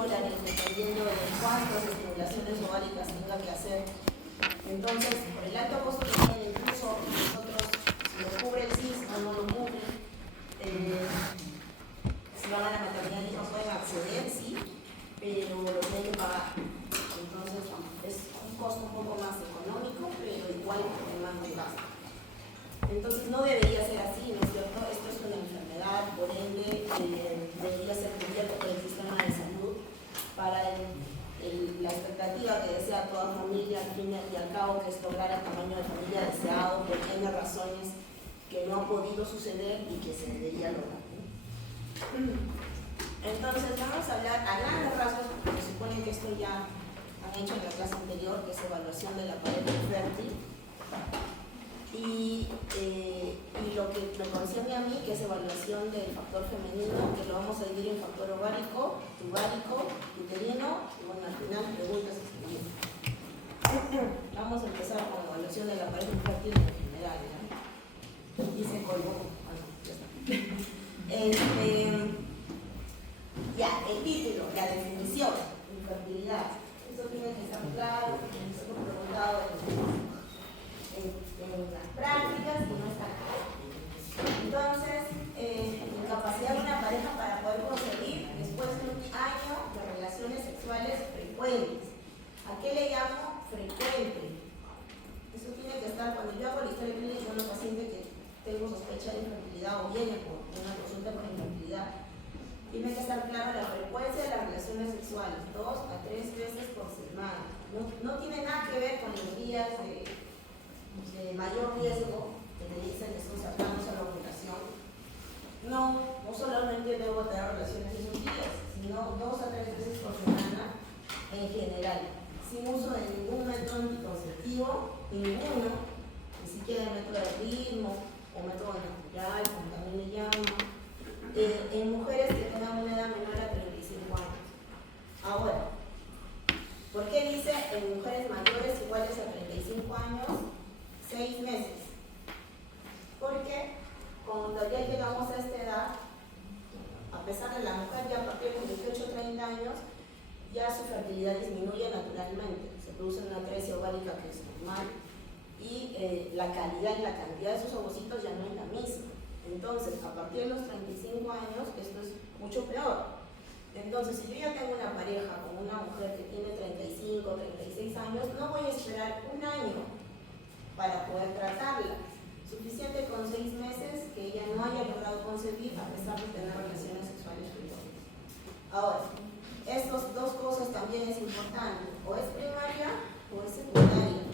dólares, dependiendo de cuántas estimulaciones ováricas tenga que hacer. Entonces, por el alto costo que tiene, incluso nosotros, si lo cubre el SIS o no lo cubre, si van a la maternidad y no pueden acceder, sí, pero lo tienen que pagar. Entonces, es un costo un poco más económico, pero igual con más gasto. Entonces, no debería ser así, ¿no es cierto? Esto es una enfermedad, por ende, debería ser cubierto por el sistema de salud para la expectativa que desea toda familia, al fin y al cabo, que es lograr el tamaño de familia deseado por N razones que no ha podido suceder y que se debería lograr. Entonces vamos a hablar a grandes rasgos, porque se supone que esto ya han hecho en la clase anterior, que es evaluación de la pared fértil, y lo que me concierne a mí, que es evaluación del factor femenino, que lo vamos a dividir en factor ovárico, tubárico, uterino, y bueno, al final preguntas y siguientes. Vamos a empezar con la evaluación de la pared fértil en general, ¿ya? Y se colgó. Bueno, ya está. Ya, el título, la definición, infertilidad. Eso tiene que estar claro, porque nos hemos preguntado en las prácticas y no está claro. Entonces, incapacidad de una pareja para poder concebir después de un año de relaciones sexuales frecuentes. ¿A qué le llamo frecuente? Eso tiene que estar, cuando yo hago la historia clínica con un paciente que tengo sospecha de infertilidad o viene por una consulta por infertilidad, tiene que estar claro la frecuencia de las relaciones sexuales, 2 a 3 veces por semana. No tiene nada que ver con los días de mayor riesgo que le dicen que son cercanos a la ovulación. No solamente debo tener relaciones esos días, sino 2 a 3 veces por semana en general, sin uso de ningún método anticonceptivo, ninguno, ni siquiera el método de ritmo o método natural, como también le llaman, en mujeres que tengan una edad menor a 35 años. Ahora, ¿por qué dice en mujeres mayores iguales a 35 años 6 meses? Porque cuando ya llegamos a esta edad, a pesar de la mujer ya a partir de 28 o 30 años, ya su fertilidad disminuye naturalmente, se produce una atresia ovárica que es normal y la calidad y la cantidad de sus ovocitos ya no es la misma. Entonces, a partir de los 35 años, esto es mucho peor. Entonces, si yo ya tengo una pareja con una mujer que tiene 35 o 36 años, no voy a esperar un año para poder tratarla. Suficiente con 6 meses que ella no haya logrado concebir a pesar de tener relaciones sexuales frecuentes. Ahora, estas dos cosas también es importante, o es primaria o es secundaria.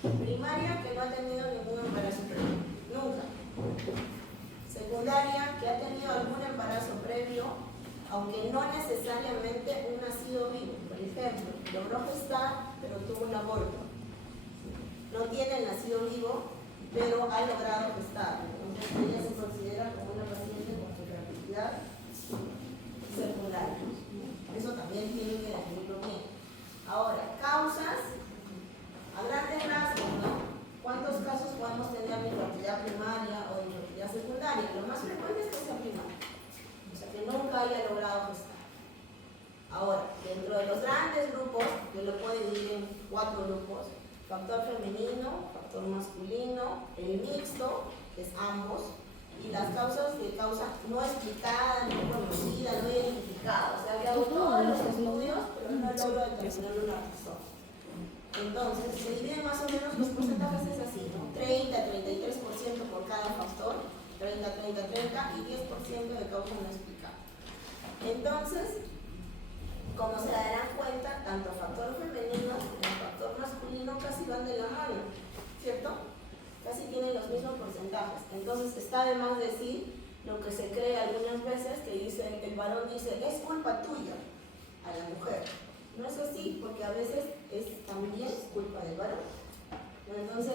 Primaria, que no ha tenido ningún embarazo previo, nunca. Secundaria, que ha tenido algún embarazo previo, aunque no necesariamente un nacido vivo. Por ejemplo, logró gestar, pero tuvo un aborto. No tiene el nacido vivo, pero ha logrado gestar. Entonces, ella se considera como una paciente con fertilidad secundaria. Eso también tiene que definirlo bien. Ahora, causas, a grandes rasgos, ¿no? ¿Cuántos casos podemos tener de infertilidad primaria o de infertilidad secundaria? Lo más frecuente es que sea primaria, o sea, que nunca haya logrado gestar. Ahora, dentro de los grandes grupos, que lo puede dividir en 4 grupos: factor femenino, factor masculino, el mixto, que es ambos, y las causas de causa no explicada, no conocida, no identificada. O sea, he hago todos los estudios, pero no logro determinar una razón. Entonces, se dividen más o menos los porcentajes, es así, ¿no? 30-33% por cada factor, 30-30-30 y 10% de causa no explicada. Entonces, como se darán cuenta, tanto factor femenino como factor masculino casi van de la mano, ¿cierto? Casi tienen los mismos porcentajes. Entonces, está de más decir lo que se cree algunas veces, que dice, el varón dice, es culpa tuya a la mujer. No es así, porque a veces es también culpa del varón. Entonces,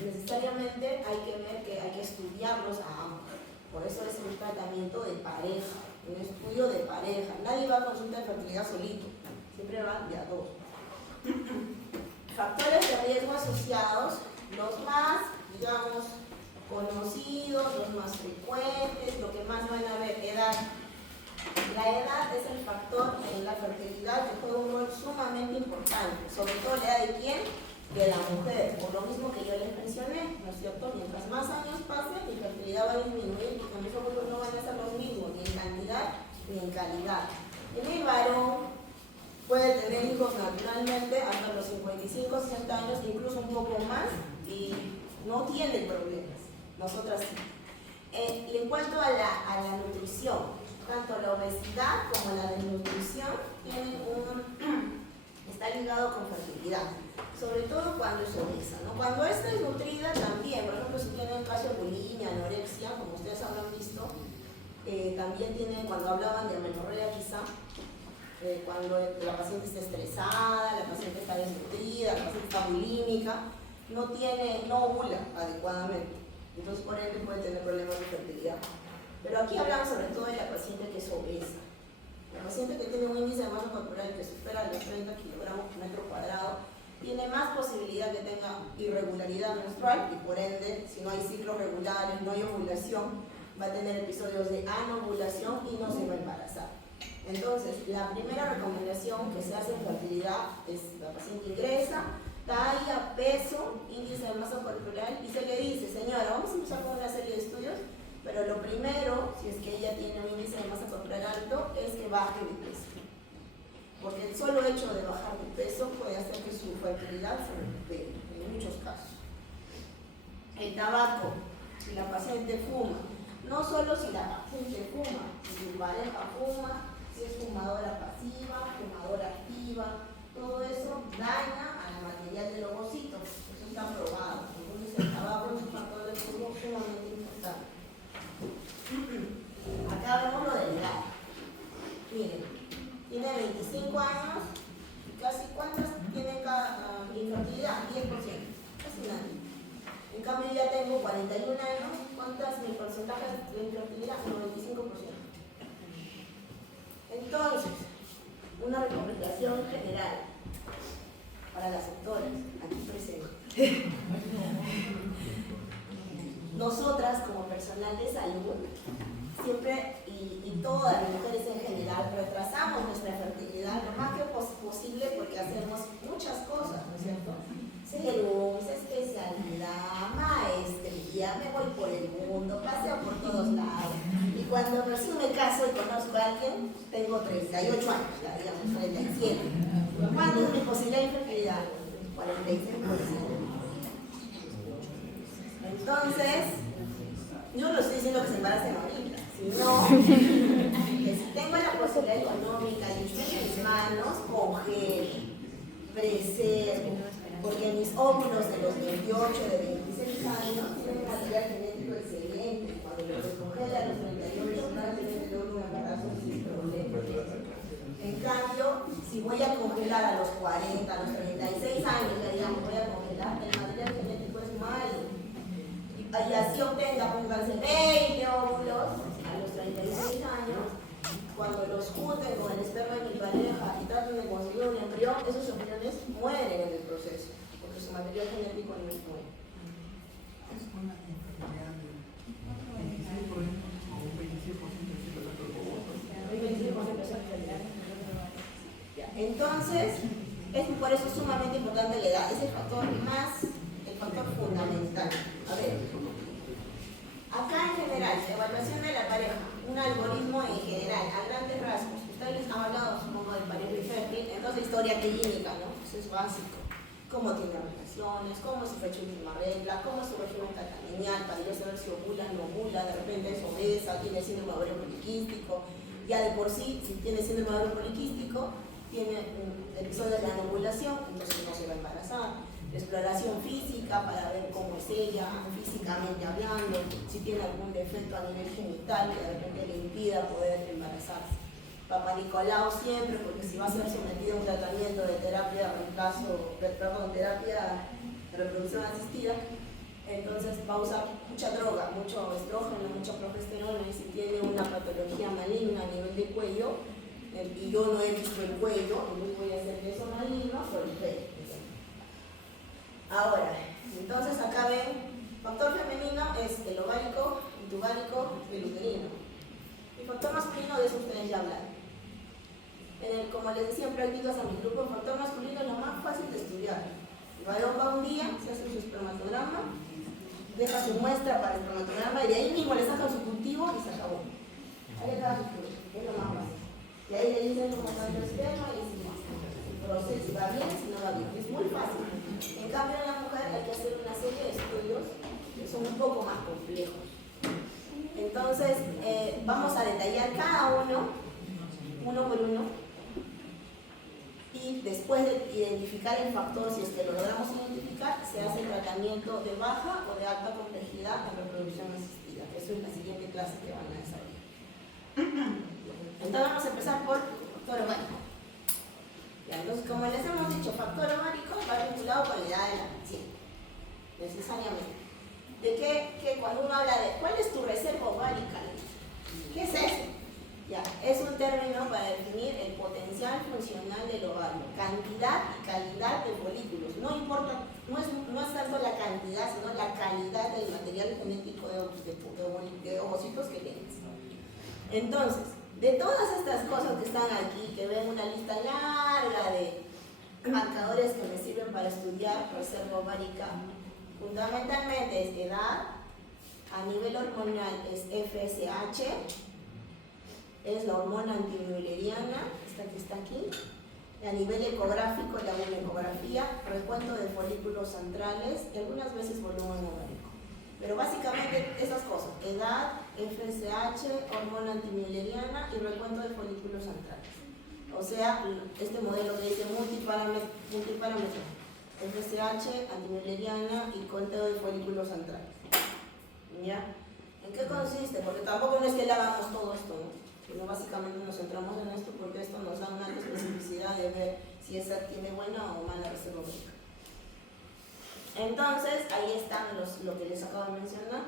necesariamente hay que ver que hay que estudiarlos a ambos. Por eso es un tratamiento de pareja, un estudio de pareja. Nadie va a consulta de fertilidad solito, siempre van de a 2. Factores de riesgo asociados, los más, digamos, conocidos, los más frecuentes, lo que más van a ver, edad. La edad es el factor en la fertilidad que juega un rol sumamente importante, sobre todo la edad de quién, de la mujer, por lo mismo que yo les mencioné, ¿no es cierto? Mientras más años pasen, mi fertilidad va a disminuir porque mis óvulos no van a ser los mismos, ni en cantidad ni en calidad. En el varón puede tener hijos naturalmente hasta los 55, 60 años, incluso un poco más, y no tiene problemas. Nosotras sí. Y en cuanto a la nutrición, tanto la obesidad como la desnutrición está ligado con fertilidad, sobre todo cuando es obesa, ¿no? Cuando es desnutrida también, por ejemplo, si tienen caso de bulimia, anorexia, como ustedes habrán visto, también tienen, cuando hablaban de amenorrea quizá, cuando la paciente está estresada, la paciente está desnutrida, la paciente está bulímica, no ovula adecuadamente, entonces por ende puede tener problemas de fertilidad. Pero aquí hablamos sobre todo de la paciente que es obesa. La paciente que tiene un índice de masa corporal que supera los 30 kilogramos por metro cuadrado tiene más posibilidad que tenga irregularidad menstrual y por ende, si no hay ciclos regulares, no hay ovulación, va a tener episodios de anovulación y no se va a embarazar. Entonces, la primera recomendación que se hace en fertilidad es la paciente ingresa, talla, peso, índice de masa corporal y se le dice, señora, vamos a empezar con una serie de estudios, pero lo primero, si es que ella tiene un índice de masa corporal alto, es que baje de peso. Porque el solo hecho de bajar de peso puede hacer que su fertilidad se recupere, en muchos casos. El tabaco, si la paciente fuma, no solo si la paciente fuma, si su pareja fuma, si es fumadora pasiva, fumadora activa, todo eso daña al material del ovocito, eso está probado. Entonces el tabaco es un factor de consumo sumamente importante. Acá vemos lo del edad. Miren, tiene 25 años, casi ¿cuántas tiene infertilidad? 10%, casi nadie. En cambio ya tengo 41 años, ¿cuántas mi porcentaje de infertilidad? 95%. Entonces, una recomendación general para las doctoras aquí presentes. Nosotras como personal de salud, siempre y todas las mujeres en general, retrasamos nuestra fertilidad lo más que posible porque hacemos muchas cosas, ¿no es cierto? Serums, especialidad, maestría, me voy por el mundo, paseo por todos lados. Y cuando recién me caso y conozco a alguien, tengo 38 años, ya digamos 37. ¿Cuánto es mi posibilidad de infertilidad? 46%. Entonces, yo no estoy diciendo que se embaracen ahorita, sino que si tengo la posibilidad económica y está en mis manos, congelo, preservo, porque mis óvulos de los 28, de 26 años tienen material genético excelente. Cuando los descongela a los 38, probablemente logro un embarazo sin problema. En cambio, si voy a congelar a los 40, a los 36 años, ya digamos, voy a congelar, el material genético es malo. Y así obtenga, pónganse 20 óvulos a los 36 años, cuando los junten con el esperma de mi pareja y traten de conseguir un embrión, esos embriones mueren en el proceso, porque su material genético no es bueno. Es una enfermedad del 26% o un 26% de Entonces, es por eso sumamente importante la edad, es el factor fundamental. A ver, acá en general, evaluación de la pareja, un algoritmo en general, a grandes rasgos. Ustedes les han hablado, supongo, de pareja y fértil, entonces historia clínica, ¿no? Eso es básico. Cómo tiene relaciones, cómo es su fecha de última regla, cómo es su régimen catamenial, para yo saber si ovula, no ovula, de repente es obesa, tiene síndrome de ovario poliquístico. Ya de por sí, si tiene síndrome de ovario poliquístico, tiene episodios de anovulación, entonces no se va a embarazar. Exploración física para ver cómo es ella, físicamente hablando, si tiene algún defecto a nivel genital que de repente le impida poder embarazarse. Papá Nicolau siempre, porque si va a ser sometido a un tratamiento de terapia terapia de reproducción asistida, entonces va a usar mucha droga, mucho estrógeno, mucha progesterona, y si tiene una patología maligna a nivel de cuello, y yo no he visto el cuello, entonces voy a hacer eso maligno por el pelo. Ahora, entonces acá ven, factor femenino es el ovárico, el tubárico, el uterino. El factor masculino, de eso ustedes ya hablaron. Como les decía en prácticas a mi grupo, el factor masculino es lo más fácil de estudiar. El varón va un día, se hace su espermatograma, deja su muestra para el espermatograma y de ahí mismo le sacan su cultivo y se acabó. Ahí le da su fruto, que es lo más fácil. Y ahí le dicen cómo está el esperma y si proceso va bien, si no va bien. Es muy fácil. En cambio, en la mujer hay que hacer una serie de estudios que son un poco más complejos. Entonces, vamos a detallar cada uno por uno, y después de identificar el factor, si es que lo logramos identificar, se hace el tratamiento de baja o de alta complejidad en reproducción asistida. Eso es la siguiente clase que van a desarrollar. Entonces vamos a empezar por factor ovárico. Entonces, como les hemos dicho, factor ovárico va vinculado con la edad de la paciente, necesariamente. De que cuando uno habla de ¿cuál es tu reserva ovárica? ¿Qué es eso? Ya, es un término para definir el potencial funcional del ovario, cantidad y calidad de folículos. No importa, no es tanto la cantidad, sino la calidad del material genético de ovocitos que tienes. Entonces, de todas estas cosas que están aquí, que ven una lista larga de marcadores que me sirven para estudiar reserva ovárica, fundamentalmente es edad, a nivel hormonal es FSH, es la hormona antimülleriana, esta que está aquí. A nivel ecográfico, la ecografía, recuento de folículos centrales y algunas veces volumen ovárico. Pero básicamente esas cosas, edad, FSH, hormona antimülleriana y recuento de folículos centrales. O sea, este modelo que dice multiparámetro, FSH, antimülleriana y conteo de folículos centrales. ¿Ya? ¿En qué consiste? Porque tampoco no es que le hagamos todo esto, ¿no? Sino básicamente nos centramos en esto porque esto nos da una especificidad de ver si esa tiene buena o mala reserva ovárica. Entonces, ahí están lo que les acabo de mencionar,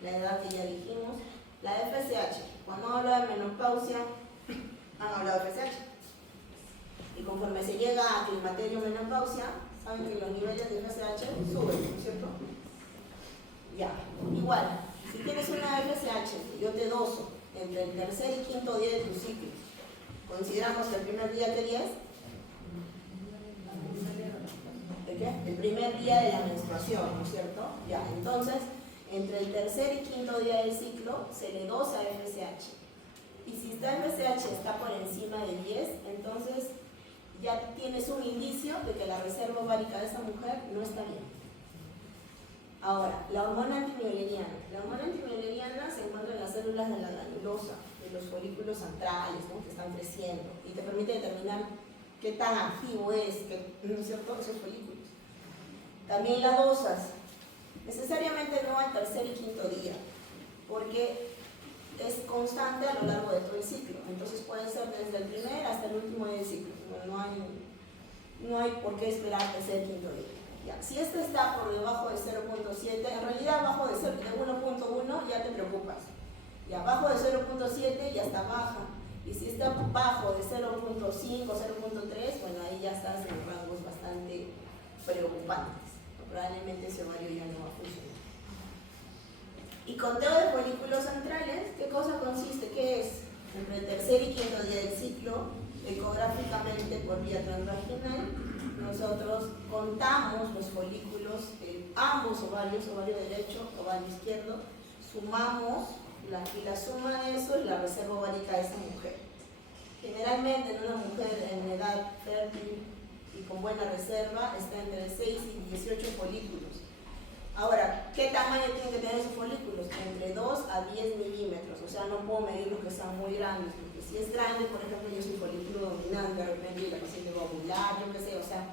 la edad que ya dijimos, la FSH. Cuando hablo de menopausia, han hablado de FSH. Y conforme se llega a climaterio menopausia, saben que los niveles de FSH suben, ¿no es cierto? Ya, igual, si tienes una FSH, yo te doso entre el tercer y quinto día de tu ciclo, consideramos que el primer día, ¿qué día es? ¿De qué? El primer día de la menstruación, ¿no es cierto? Ya, entonces, entre el tercer y quinto día del ciclo se le dosa FSH. Y si esta FSH está por encima de 10, entonces ya tienes un indicio de que la reserva ovárica de esa mujer no está bien. Ahora, la hormona antimülleriana. La hormona antimülleriana se encuentra en las células de la granulosa, de los folículos centrales, ¿no?, que están creciendo, y te permite determinar qué tan activo es, ¿no es cierto?, esos folículos. También la dosas, necesariamente no al tercer y quinto día, porque es constante a lo largo de todo el ciclo. Entonces puede ser desde el primer hasta el último día del ciclo. No hay por qué esperar tercer y quinto día. Ya. Si este está por debajo de 0.7, en realidad abajo de 1.1 ya te preocupas. Y abajo de 0.7 ya está baja. Y si está bajo de 0.5, 0.3, bueno, ahí ya estás en rangos bastante preocupantes. Probablemente ese ovario ya no va a funcionar. Y conteo de folículos centrales, ¿qué cosa consiste? ¿Qué es? Entre el tercer y quinto día del ciclo, ecográficamente por vía transvaginal, nosotros contamos los folículos, ambos ovarios, ovario derecho, ovario izquierdo, sumamos, y la suma de eso es la reserva ovárica de esa mujer. Generalmente en una mujer en edad fértil y con buena reserva está entre 6 y 18 folículos. Ahora, ¿qué tamaño tienen que tener esos folículos? Entre 2 a 10 milímetros, o sea, no puedo medir los que sean muy grandes, porque si es grande, por ejemplo, yo soy folículo dominante, de repente la paciente va a ovular, yo qué sé, o sea,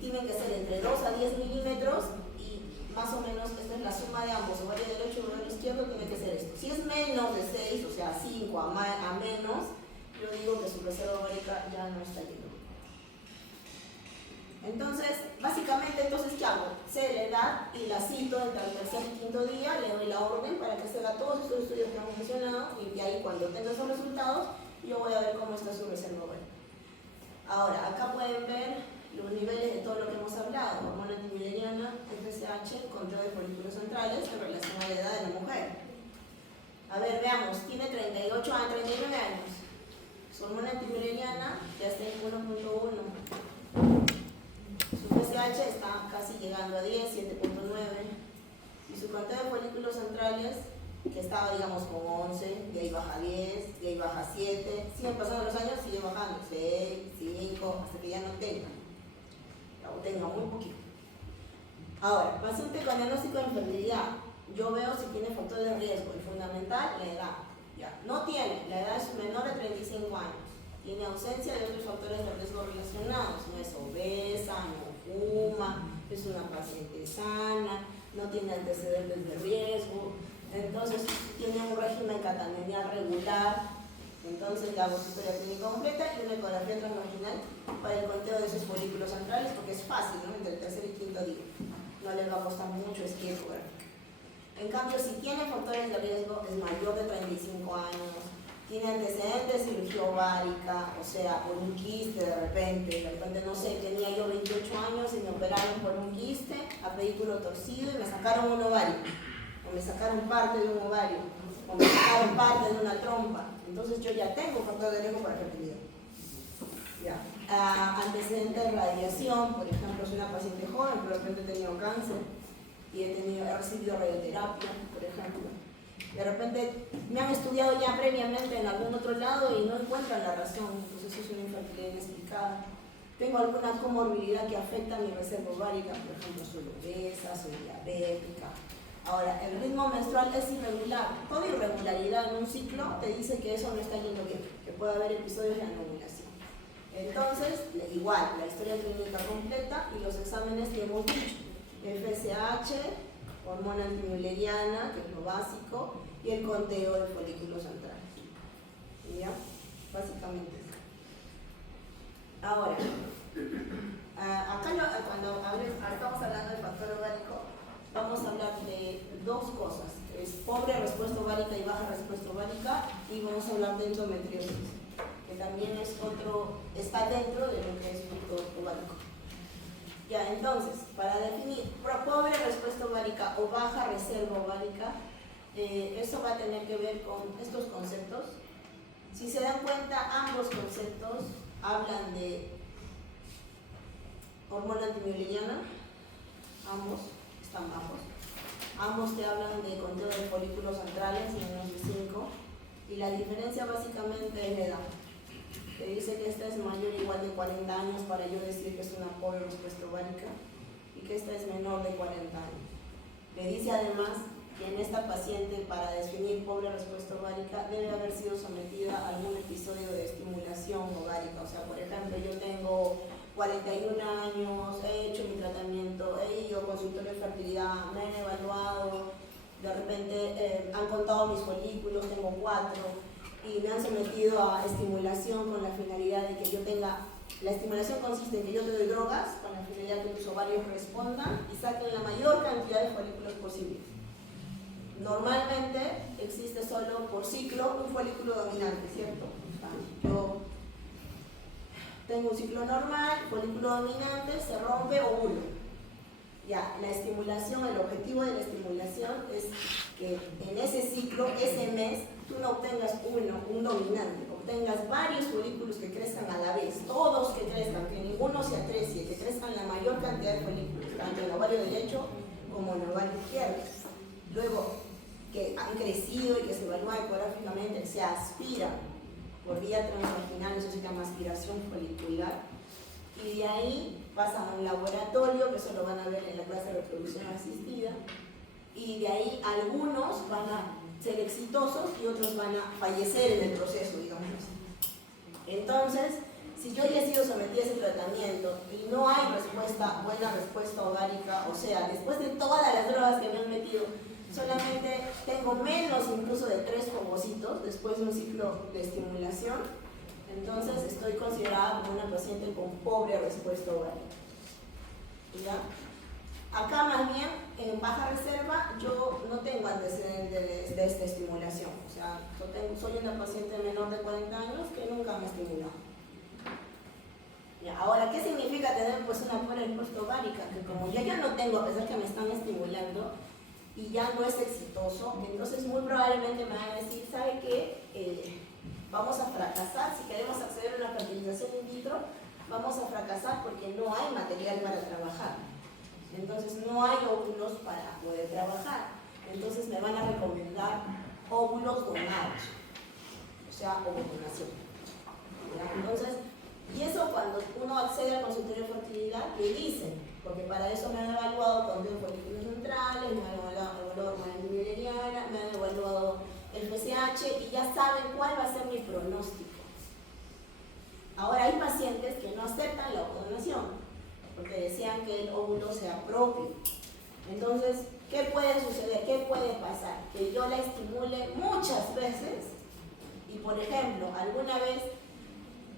tienen que ser entre 2 a 10 milímetros y más o menos esta es la suma de ambos, ovario derecho y ovario izquierdo, tiene que ser esto. Si es menos de 6, o sea, 5 a menos, yo digo que su reserva ovárica ya no está llena. Entonces, básicamente, ¿qué hago? Sé la edad y la cito entre el tercer y quinto día, le doy la orden para que se haga todos esos estudios que hemos mencionado y ahí cuando tenga esos resultados, yo voy a ver cómo está su reserva ovárica. Ahora, acá pueden ver los niveles de todo lo que hemos hablado, hormona antimülleriana, FSH, conteo de folículos centrales en relación a la edad de la mujer. A ver, veamos, tiene 39 años. Su hormona mülleriana ya está en 1.1. Su PSH está casi llegando a 10, 7.9. Y su conteo de folículos centrales, que estaba digamos con 11, de ahí baja 10, de ahí baja 7, siguen pasando los años, sigue bajando 6, 5, hasta que ya no tenga, o tenga muy poquito. Ahora, paciente con diagnóstico de infertilidad, yo veo si tiene factores de riesgo. El fundamental, la edad. Ya, no tiene, la edad es menor de 35 años, tiene ausencia de otros factores de riesgo relacionados, no es obesa, no fuma, es una paciente sana, no tiene antecedentes de riesgo, entonces tiene un régimen catamenial regular, entonces le hago su historia clínica completa y una ecografía transvaginal para el conteo de esos folículos centrales, porque es fácil, ¿no? Entre el tercer y quinto día, no le va a costar mucho ecografía. En cambio, si tiene factores de riesgo, es mayor de 35 años, tiene antecedentes de cirugía ovárica, o sea, por un quiste de repente no sé, tenía yo 28 años y me operaron por un quiste a pedículo torcido y me sacaron un ovario, o me sacaron parte de un ovario, o me sacaron parte de una trompa, entonces yo ya tengo factor de riesgo para fertilidad. Ya. Antecedentes de radiación, por ejemplo, soy una paciente joven, pero de repente he tenido cáncer y he recibido radioterapia, por ejemplo. De repente me han estudiado ya previamente en algún otro lado y no encuentran la razón, entonces eso es una infertilidad inexplicada. Tengo alguna comorbilidad que afecta a mi reserva ovárica, por ejemplo, soy obesa, soy diabética. Ahora, el ritmo menstrual es irregular. Toda irregularidad en un ciclo te dice que eso no está yendo bien, que puede haber episodios de anovulación. Entonces, igual, la historia clínica completa y los exámenes que hemos dicho. FSH, hormona antimülleriana, que es lo básico, y el conteo de folículos centrales. ¿Ya? Básicamente eso. Ahora, acá cuando estamos hablando del factor ovárico, vamos a hablar de dos cosas. Es pobre respuesta ovárica y baja respuesta ovárica, y vamos a hablar de endometriosis, que también es está dentro de lo que es factor ovárico. Ya, entonces, para definir pobre respuesta ovárica o baja reserva ovárica, eso va a tener que ver con estos conceptos. Si se dan cuenta, ambos conceptos hablan de hormona antimülleriana, ambos están bajos, ambos te hablan de conteo de folículos centrales, menos de 5, y la diferencia básicamente es la edad. Te dice que esta es mayor o igual de 40 años para yo decir que es una pobre respuesta ovárica, y que esta es menor de 40 años. Le dice además que en esta paciente, para definir pobre respuesta ovárica, debe haber sido sometida a algún episodio de estimulación ovárica. O sea, por ejemplo, yo tengo 41 años, he hecho mi tratamiento, he ido a consultorio de fertilidad, me han evaluado, de repente han contado mis folículos, tengo 4, y me han sometido a estimulación con la finalidad de que yo tenga. La estimulación consiste en que yo te doy drogas con la finalidad de que tus ovarios respondan y saquen la mayor cantidad de folículos posibles. Normalmente existe solo por ciclo un folículo dominante, ¿cierto? O sea, yo tengo un ciclo normal, folículo dominante, se rompe, óvulo. Ya, la estimulación, el objetivo de la estimulación es que en ese ciclo, ese mes, tú no obtengas un dominante, obtengas varios folículos que crezcan a la vez, todos que crezcan, que ninguno se atrecie, que crezcan la mayor cantidad de folículos, tanto en el ovario derecho como en el ovario izquierdo. Luego, que han crecido y que se evalúan ecográficamente, se aspiran por vía transvaginal, eso se llama aspiración folicular, y de ahí pasan a un laboratorio, que eso lo van a ver en la clase de reproducción asistida, y de ahí algunos van a ser exitosos y otros van a fallecer en el proceso, digamos así. Entonces, si yo ya he sido sometida a ese tratamiento y no hay buena respuesta ovárica, o sea, después de todas las drogas que me han metido, solamente tengo menos incluso de 3 fogocitos después de un ciclo de estimulación, entonces estoy considerada como una paciente con pobre respuesta ovárica. ¿Ya? Acá más bien, en baja reserva, yo no tengo antecedentes de esta estimulación. O sea, soy una paciente menor de 40 años que nunca me ha estimulado. ¿Ya? Ahora, ¿qué significa tener pues una pobre respuesta ovárica? Que como ya yo no tengo, a pesar que me están estimulando, y ya no es exitoso, entonces muy probablemente me van a decir, ¿sabe qué? Vamos a fracasar si queremos acceder a una fertilidad vamos a fracasar porque no hay material para trabajar. Entonces no hay óvulos para poder trabajar. Entonces me van a recomendar óvulos donados, o sea, ovodonación. Entonces, y eso cuando uno accede al consultorio de fertilidad, le dicen, porque para eso me han evaluado conteo de folículos centrales, me han evaluado hormona antimulleriana, me han evaluado el FSH y ya saben cuál va a ser mi pronóstico. Ahora hay pacientes que no aceptan la ovodonación, porque decían que el óvulo sea propio. Entonces, ¿qué puede suceder? ¿Qué puede pasar? Que yo la estimule muchas veces y, por ejemplo, alguna vez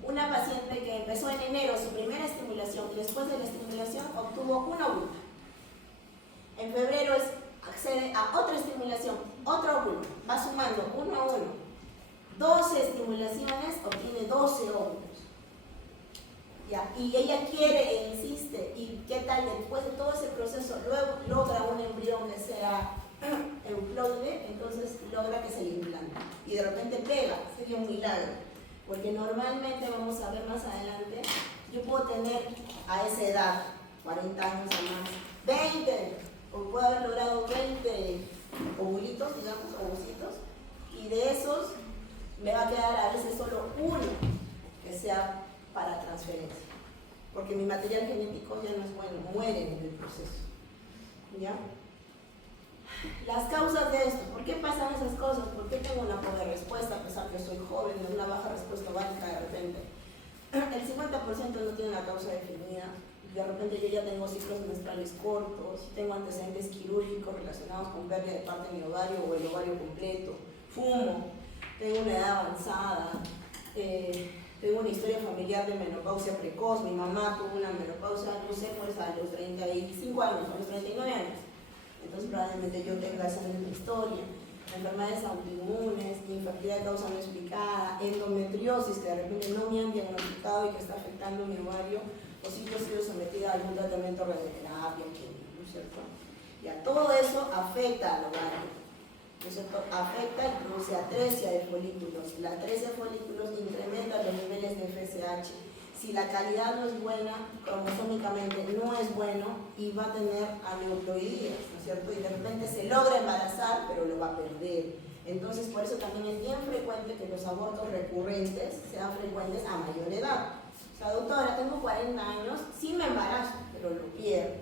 una paciente que empezó en enero su primera estimulación y después de la estimulación obtuvo un óvulo. En febrero accede a otra estimulación, otro óvulo, va sumando uno a uno. 12 estimulaciones, obtiene 12 óvulos. Ya, y ella quiere e insiste, y qué tal después de todo ese proceso luego logra un embrión que sea euploide, entonces logra que se le implante y de repente pega, sería un milagro, porque normalmente vamos a ver más adelante, yo puedo tener a esa edad 40 años o más 20, o puedo haber logrado 20 ovulitos, digamos, ovocitos, y de esos me va a quedar a veces solo uno que sea para transferencia, porque mi material genético ya no es bueno, muere en el proceso. ¿Ya? Las causas de esto, ¿por qué pasan esas cosas? ¿Por qué tengo una poca respuesta a pesar que soy joven, una baja respuesta ovárica de repente? El 50% no tiene una causa definida, de repente yo ya tengo ciclos menstruales cortos, tengo antecedentes quirúrgicos relacionados con pérdida de parte de mi ovario o el ovario completo, fumo, tengo una edad avanzada, tengo una historia familiar de menopausia precoz, mi mamá tuvo una menopausia, no sé, pues a los 35 años, a los 39 años. Entonces probablemente yo tenga esa misma historia. Enfermedades autoinmunes, infertilidad de causa no explicada, endometriosis que de repente no me han diagnosticado y que está afectando mi ovario, o si yo he sido sometida a algún tratamiento de radioterapia, ¿no es cierto? Ya, todo eso afecta al ovario. ¿No es cierto? Afecta y produce atresia de folículos. La atresia de folículos incrementa los niveles de FSH. Si la calidad no es buena, cromosómicamente no es bueno y va a tener aneuploidías, ¿no es cierto? Y de repente se logra embarazar, pero lo va a perder. Entonces, por eso también es bien frecuente que los abortos recurrentes sean frecuentes a mayor edad. O sea, doctora, tengo 40 años, sí me embarazo, pero lo pierdo.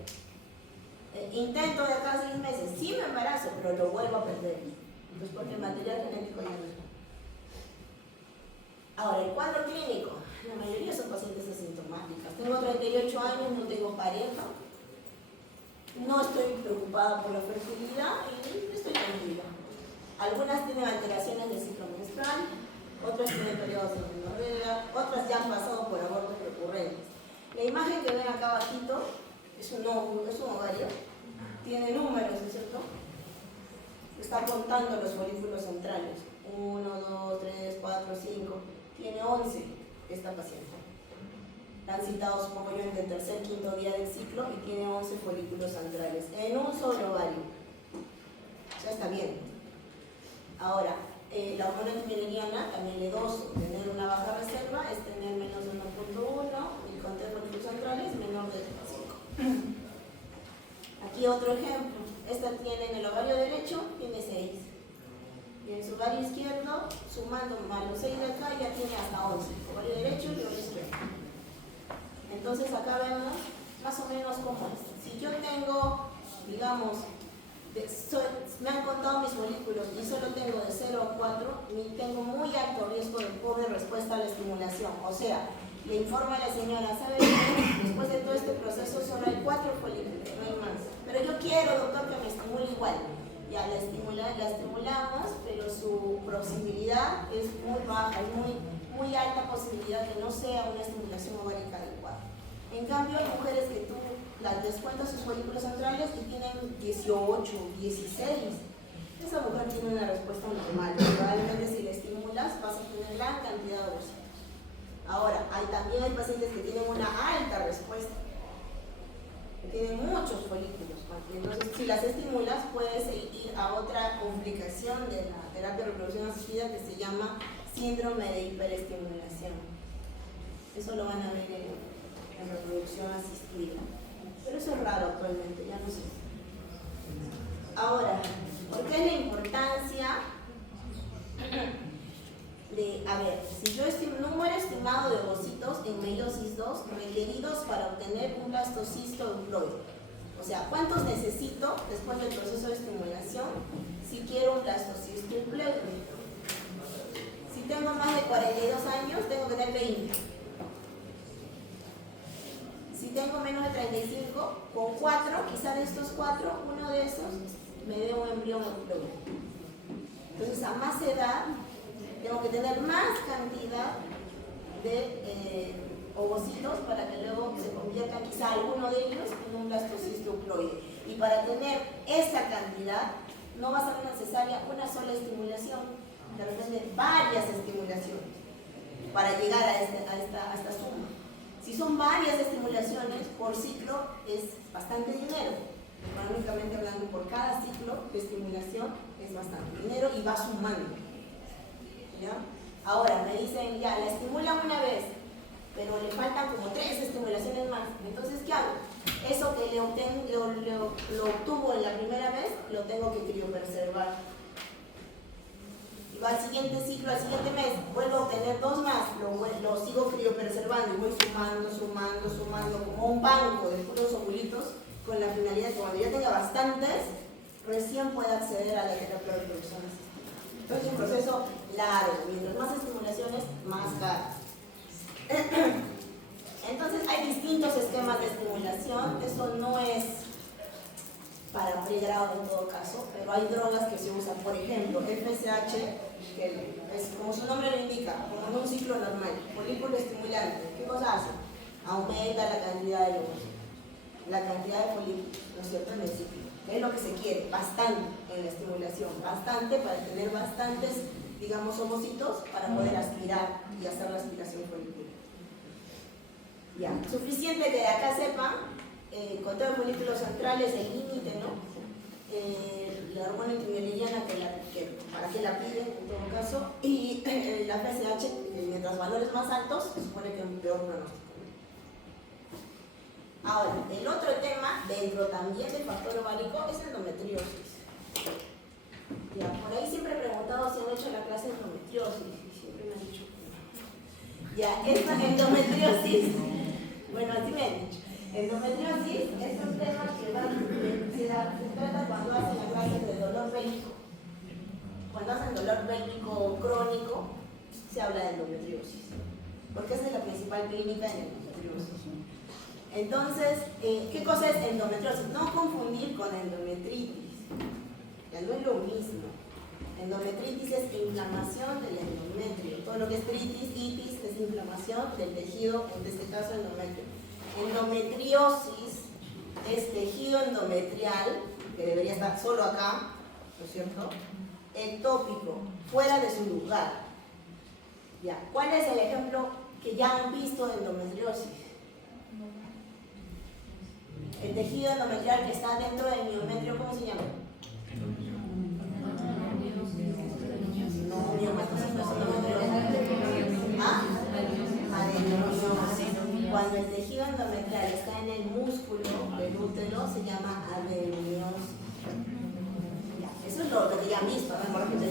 Intento de acá a 6 meses, sí me embarazo, pero lo vuelvo a perder. Entonces, porque el material genético ya no es bueno. Ahora, el cuadro clínico, la mayoría son pacientes asintomáticas. Tengo 38 años, no tengo pareja, no estoy preocupada por la fertilidad y estoy tranquila. Algunas tienen alteraciones del ciclo menstrual, otras tienen periodos de menorrea, otras ya han pasado por abortos recurrentes. La imagen que ven acá abajito es un ovario, tiene números, ¿no es cierto? Está contando los folículos centrales. 1, 2, 3, 4, 5. Tiene 11 esta paciente. La han citado, supongo yo, en el tercer, quinto día del ciclo y tiene 11 folículos centrales en un solo ovario. O sea, está bien. Ahora, la hormona antimulleriana también le doso. Tener una baja reserva es tener menos de 1.1, el conteo de folículos centrales menor de 5. Aquí otro ejemplo. Esta tiene en el ovario derecho, tiene 6. Y en su ovario izquierdo, sumando más los 6 de acá, ya tiene hasta 11. Ovario derecho y ovario izquierdo. Entonces acá vemos más o menos cómo es. Si yo tengo, digamos, me han contado mis folículos y solo tengo de 0 a 4, tengo muy alto riesgo de pobre respuesta a la estimulación. O sea, le informa a la señora, ¿sabe qué? Después de todo este proceso solo hay 4 folículos, no hay más. Pero yo quiero, doctor, que me estimule igual. Ya la estimulamos, pero su posibilidad es muy baja, es muy alta posibilidad que no sea una estimulación ovárica adecuada. En cambio, hay mujeres que tú las descuentas sus folículos centrales y tienen 18, 16. Esa mujer tiene una respuesta normal. Probablemente si la estimulas vas a tener gran cantidad de ovocitos. Ahora, también hay pacientes que tienen una alta respuesta, que tienen muchos folículos. Entonces, si las estimulas, puedes ir a otra complicación de la terapia de reproducción asistida que se llama síndrome de hiperestimulación. Eso lo van a ver en reproducción asistida. Pero eso es raro actualmente, ya no sé. Ahora, ¿por qué es la importancia de, a ver, si yo estimo número estimado de ovocitos en meiosis 2 requeridos para obtener un blastocisto euploide? O sea, ¿cuántos necesito después del proceso de estimulación si quiero un blastocisto euploide? Si tengo más de 42 años, tengo que tener 20. Si tengo menos de 35, con 4, quizá de estos 4, uno de esos me dé un embrión euploide. Entonces, a más edad, tengo que tener más cantidad de ovocitos para que luego se convierta quizá alguno de ellos en un blastocisto euploide. Y para tener esa cantidad, no va a ser necesaria una sola estimulación, de repente varias estimulaciones para llegar a esta suma. Si son varias estimulaciones por ciclo, es bastante dinero. Económicamente hablando, por cada ciclo de estimulación es bastante dinero y va sumando. ¿Ya? Ahora me dicen, ya, la estimulan una vez, pero le faltan como 3 estimulaciones más. Entonces, ¿qué hago? Eso que lo obtuvo en la primera vez, lo tengo que criopreservar. Y va al siguiente ciclo, al siguiente mes, vuelvo a obtener 2 más, lo sigo criopreservando y voy sumando, como un banco de puros ovulitos, con la finalidad de que cuando ya tenga bastantes, recién pueda acceder a la terapia de reproducción asistida. Entonces es un proceso largo, mientras más estimulaciones, más caro. Entonces hay distintos esquemas de estimulación, eso no es para pregrado en todo caso, pero hay drogas que se usan, por ejemplo, FSH, que es como su nombre lo indica, como en un ciclo normal, folículo estimulante. ¿Qué cosa hace? Aumenta la cantidad de ovocitos, la cantidad de folículos, ¿no es cierto?, en el ciclo. Es lo que se quiere, bastante en la estimulación, bastante para tener bastantes, digamos, ovocitos para poder aspirar y hacer la aspiración folicular. Ya, suficiente que de acá sepan, conteo de folículos centrales, el límite, ¿no? La hormona antimulleriana, para qué la piden en todo caso, y la FSH, mientras valores más altos, se supone que es un peor pronóstico. Ahora, el otro tema, dentro también del factor ovárico, es endometriosis. Ya, por ahí siempre he preguntado si han hecho la clase de endometriosis, y siempre me han dicho que no. Ya, esta endometriosis, bueno, así me han dicho. Endometriosis es un tema que se trata cuando hacen la clase de dolor pélvico. Cuando hacen dolor pélvico crónico, se habla de endometriosis, porque esa es la principal clínica en endometriosis. Entonces, ¿qué cosa es endometriosis? No confundir con endometritis, ya no es lo mismo. Endometritis es inflamación del endometrio. Todo lo que es tritis, itis, es inflamación del tejido, en este caso endometrio. Endometriosis es tejido endometrial, que debería estar solo acá, ¿no es cierto?, ectópico, fuera de su lugar. Ya. ¿Cuál es el ejemplo que ya han visto de endometriosis? El tejido endometrial que está dentro del miometrio, ¿cómo se llama? No, miomatosis, no es endometriosis. ¿Ah? Adenomiosis. Cuando el tejido endometrial está en el músculo del útero, se llama adenomiosis. Eso es lo que ya han visto, ¿no? Por ejemplo,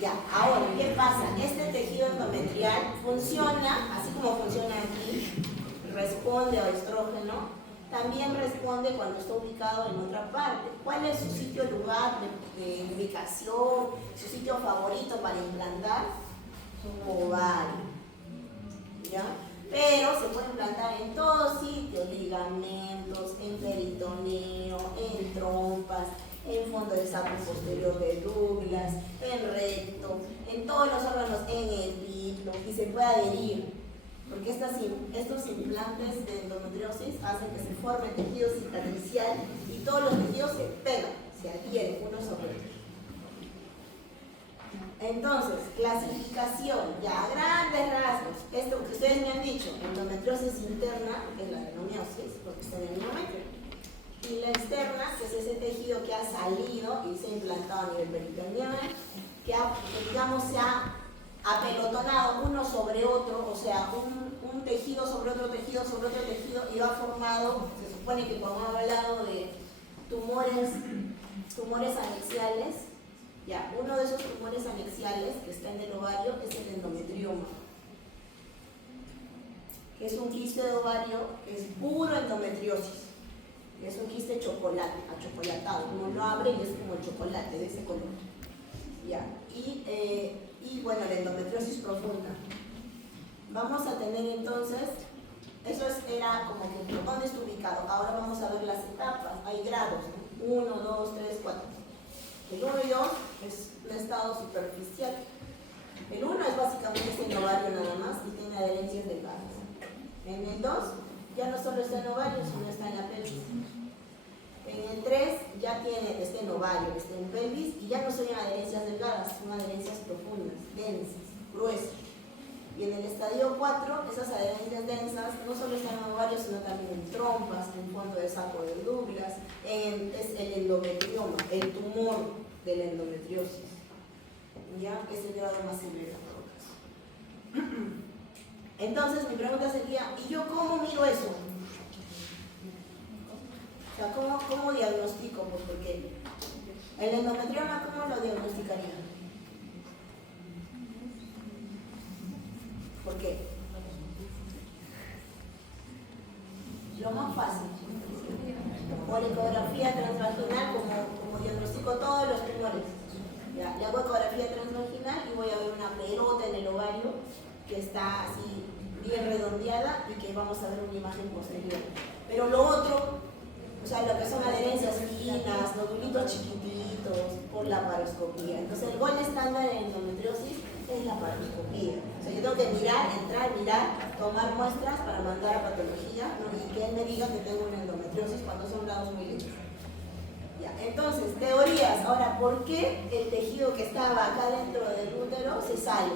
ya, ahora, ¿qué pasa? Este tejido endometrial funciona, así como funciona aquí, responde a estrógeno, también responde cuando está ubicado en otra parte. ¿Cuál es su sitio lugar de ubicación, su sitio favorito para implantar? Su ovario. ¿Ya? Pero se puede implantar en todos sitios, ligamentos, en peritoneo, en trompas, en fondo del saco posterior de Douglas, en recto, en todos los órganos, en el pito, y se puede adherir, porque estos implantes de endometriosis hacen que se forme tejido cicatricial y todos los tejidos se pegan, se adhieren unos sobre otros. Entonces, clasificación, ya a grandes rasgos, esto que ustedes me han dicho, endometriosis interna es la adenomiosis, porque está en el miometrio, y la externa, que es ese tejido que ha salido y se ha implantado a nivel peritoneal, que digamos se ha apelotonado uno sobre otro, o sea, un tejido sobre otro tejido sobre otro tejido, y va formado, se supone que cuando hemos hablado de tumores anexiales, ya, uno de esos tumores anexiales que está en el ovario es el endometrioma, que es un quiste de ovario que es puro endometriosis, que es un quiste chocolate, achocolatado, uno lo abre y es como el chocolate de ese color. Ya. Y bueno, la endometriosis profunda. Vamos a tener entonces, era como que dónde está ubicado. Ahora vamos a ver las etapas, hay grados, ¿no? 1, 2, 3, 4. El 1 y 2 es un estado superficial. El 1 es básicamente el ovario nada más y tiene adherencias delgadas. En el 2 ya no solo está en ovario, sino está en la pelvis. En el 3 ya está en ovario, está en pelvis y ya no son adherencias delgadas, son adherencias profundas, densas, gruesas. Y en el estadio 4, esas adherencias densas no solo están en ovario, sino también en trompas, en fondo de saco de Douglas, es el endometrioma, el tumor de la endometriosis. ¿Ya? Es el grado más severo en todo caso. Entonces mi pregunta sería, ¿y yo cómo miro eso? O sea, ¿cómo diagnostico? Porque el endometrioma, ¿cómo lo diagnosticaría? ¿Por qué? Lo más fácil. Por ecografía transvaginal, como diagnostico todos los tumores. Ya, le hago ecografía transvaginal y voy a ver una pelota en el ovario que está así bien redondeada y que vamos a ver una imagen posterior. Pero lo otro, o sea, lo que son adherencias finas, nodulitos chiquititos, por la paroscopía. Entonces el gol estándar en endometriosis es la paroscopía. O sea, yo tengo que entrar, tomar muestras para mandar a patología, ¿no? Y que él me diga que tengo una endometriosis cuando son grados muy lentos. Ya, entonces, teorías. Ahora, ¿por qué el tejido que estaba acá dentro del útero se sale?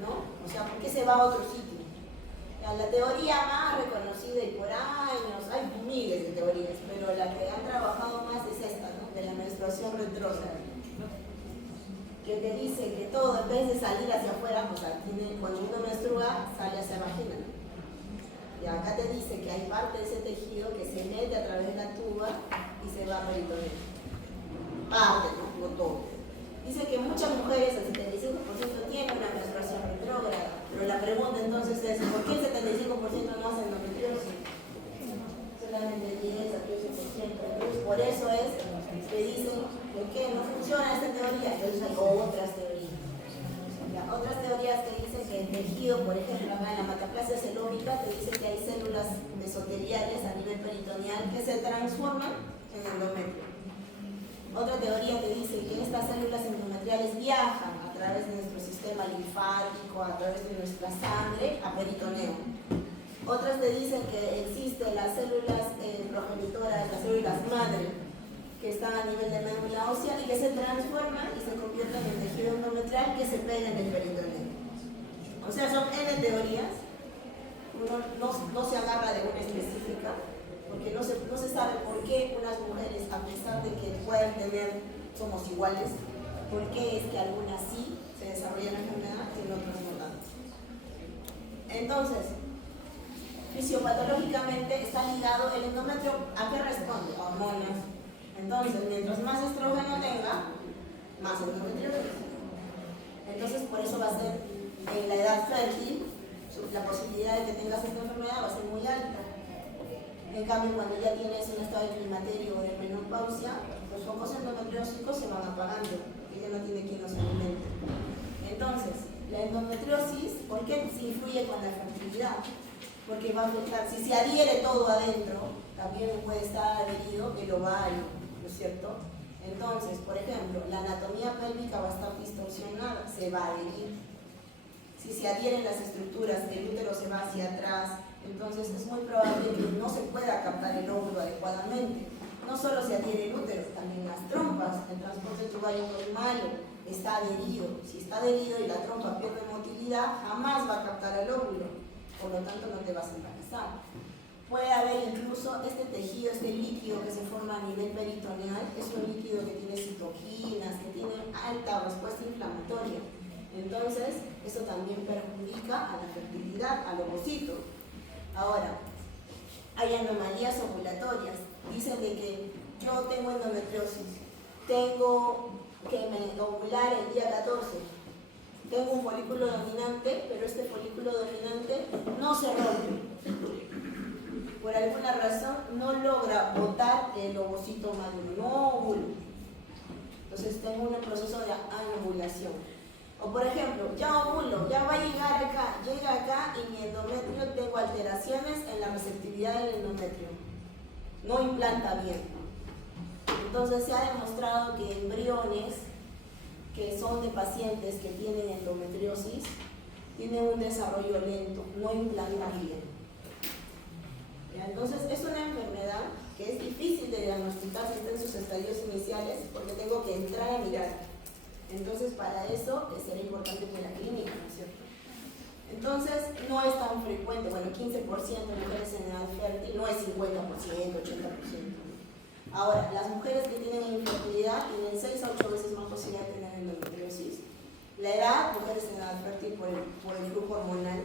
¿No? O sea, ¿por qué se va a otro sitio? Ya, la teoría más reconocida y por años, hay miles de teorías, pero la que han trabajado más es esta, ¿no? De la menstruación retrógrada, que te dice que todo, en vez de salir hacia afuera, pues cuando uno menstrua, sale hacia la vagina, ¿no? Y acá te dice que hay parte de ese tejido que se mete a través de la tuba y se va a peritoneo. Parte, ¿no? No todo. Dice que muchas mujeres, el 75% tienen una menstruación retrógrada, pero la pregunta entonces es, ¿por qué el 75% no hace endometriosis? Solamente el 10 a 13%. Entonces, por eso es que dicen, ¿por qué no funciona esta teoría? Entonces hay otras teorías. Ya, otras teorías que dicen que el tejido, por ejemplo, acá en la metaplasia celómica, te dice que hay células mesoteliales a nivel peritoneal que se transforman en endometrio. Otra teoría te dice que estas células endometriales viajan a través de nuestro sistema linfático, a través de nuestra sangre, a peritoneo. Otras te dicen que existen las células progenitoras, las células madre, que están a nivel de médula ósea y que se transforman y se convierten en tejido endometrial que se pega en el peritoneo. O sea, son N teorías, uno no se agarra de una específica, porque no se sabe por qué unas mujeres, a pesar de que pueden somos iguales, por qué es que algunas sí se desarrollan la enfermedad y en otras no tanto. Entonces, fisiopatológicamente está ligado el endometrio, ¿a qué responde? A hormonas. Entonces, mientras más estrógeno tenga, más endometriosis. Entonces, por eso va a ser en la edad fértil, la posibilidad de que tengas esta enfermedad va a ser muy alta. En cambio, cuando ya tienes un estado de climaterio o de menopausia, los focos endometriósicos se van apagando, porque ya no tiene quien los alimente. Entonces, la endometriosis, ¿por qué se influye con la fertilidad? Porque va a afectar, si se adhiere todo adentro, también puede estar adherido el ovario, ¿no es cierto? Entonces, por ejemplo, la anatomía pélvica va a estar distorsionada, se va a adherir. Si se adhieren las estructuras, el útero se va hacia atrás, entonces es muy probable que no se pueda captar el óvulo adecuadamente. No solo se adhiere el útero, también las trompas, el transporte tubario normal está adherido. Si está adherido y la trompa pierde motilidad, jamás va a captar el óvulo, por lo tanto no te vas a embarazar. Puede haber incluso este tejido, este líquido que se forma a nivel peritoneal, es un líquido que tiene citoquinas, que tiene alta respuesta inflamatoria. Entonces, eso también perjudica a la fertilidad, al ovocito. Ahora, hay anomalías ovulatorias. Dicen de que yo tengo endometriosis, tengo que me ovular el día 14, tengo un folículo dominante, pero este folículo dominante no se rompe. Por alguna razón no logra botar el ovocito maduro, no ovula. Entonces tengo un proceso de anovulación. O por ejemplo, ya ovulo, ya va a llegar acá, llega acá y mi endometrio, tengo alteraciones en la receptividad del endometrio. No implanta bien. Entonces se ha demostrado que embriones que son de pacientes que tienen endometriosis tienen un desarrollo lento, no implantan bien. Entonces es una enfermedad que es difícil de diagnosticar si está en sus estadios iniciales porque tengo que entrar a mirar. Entonces para eso será importante que la clínica, ¿no es cierto? Entonces no es tan frecuente, bueno, 15% de mujeres en edad fértil no es 50%, 80%. Ahora, las mujeres que tienen infertilidad tienen 6 a 8 veces más posibilidad de tener endometriosis. La edad, mujeres en edad fértil por el flujo hormonal.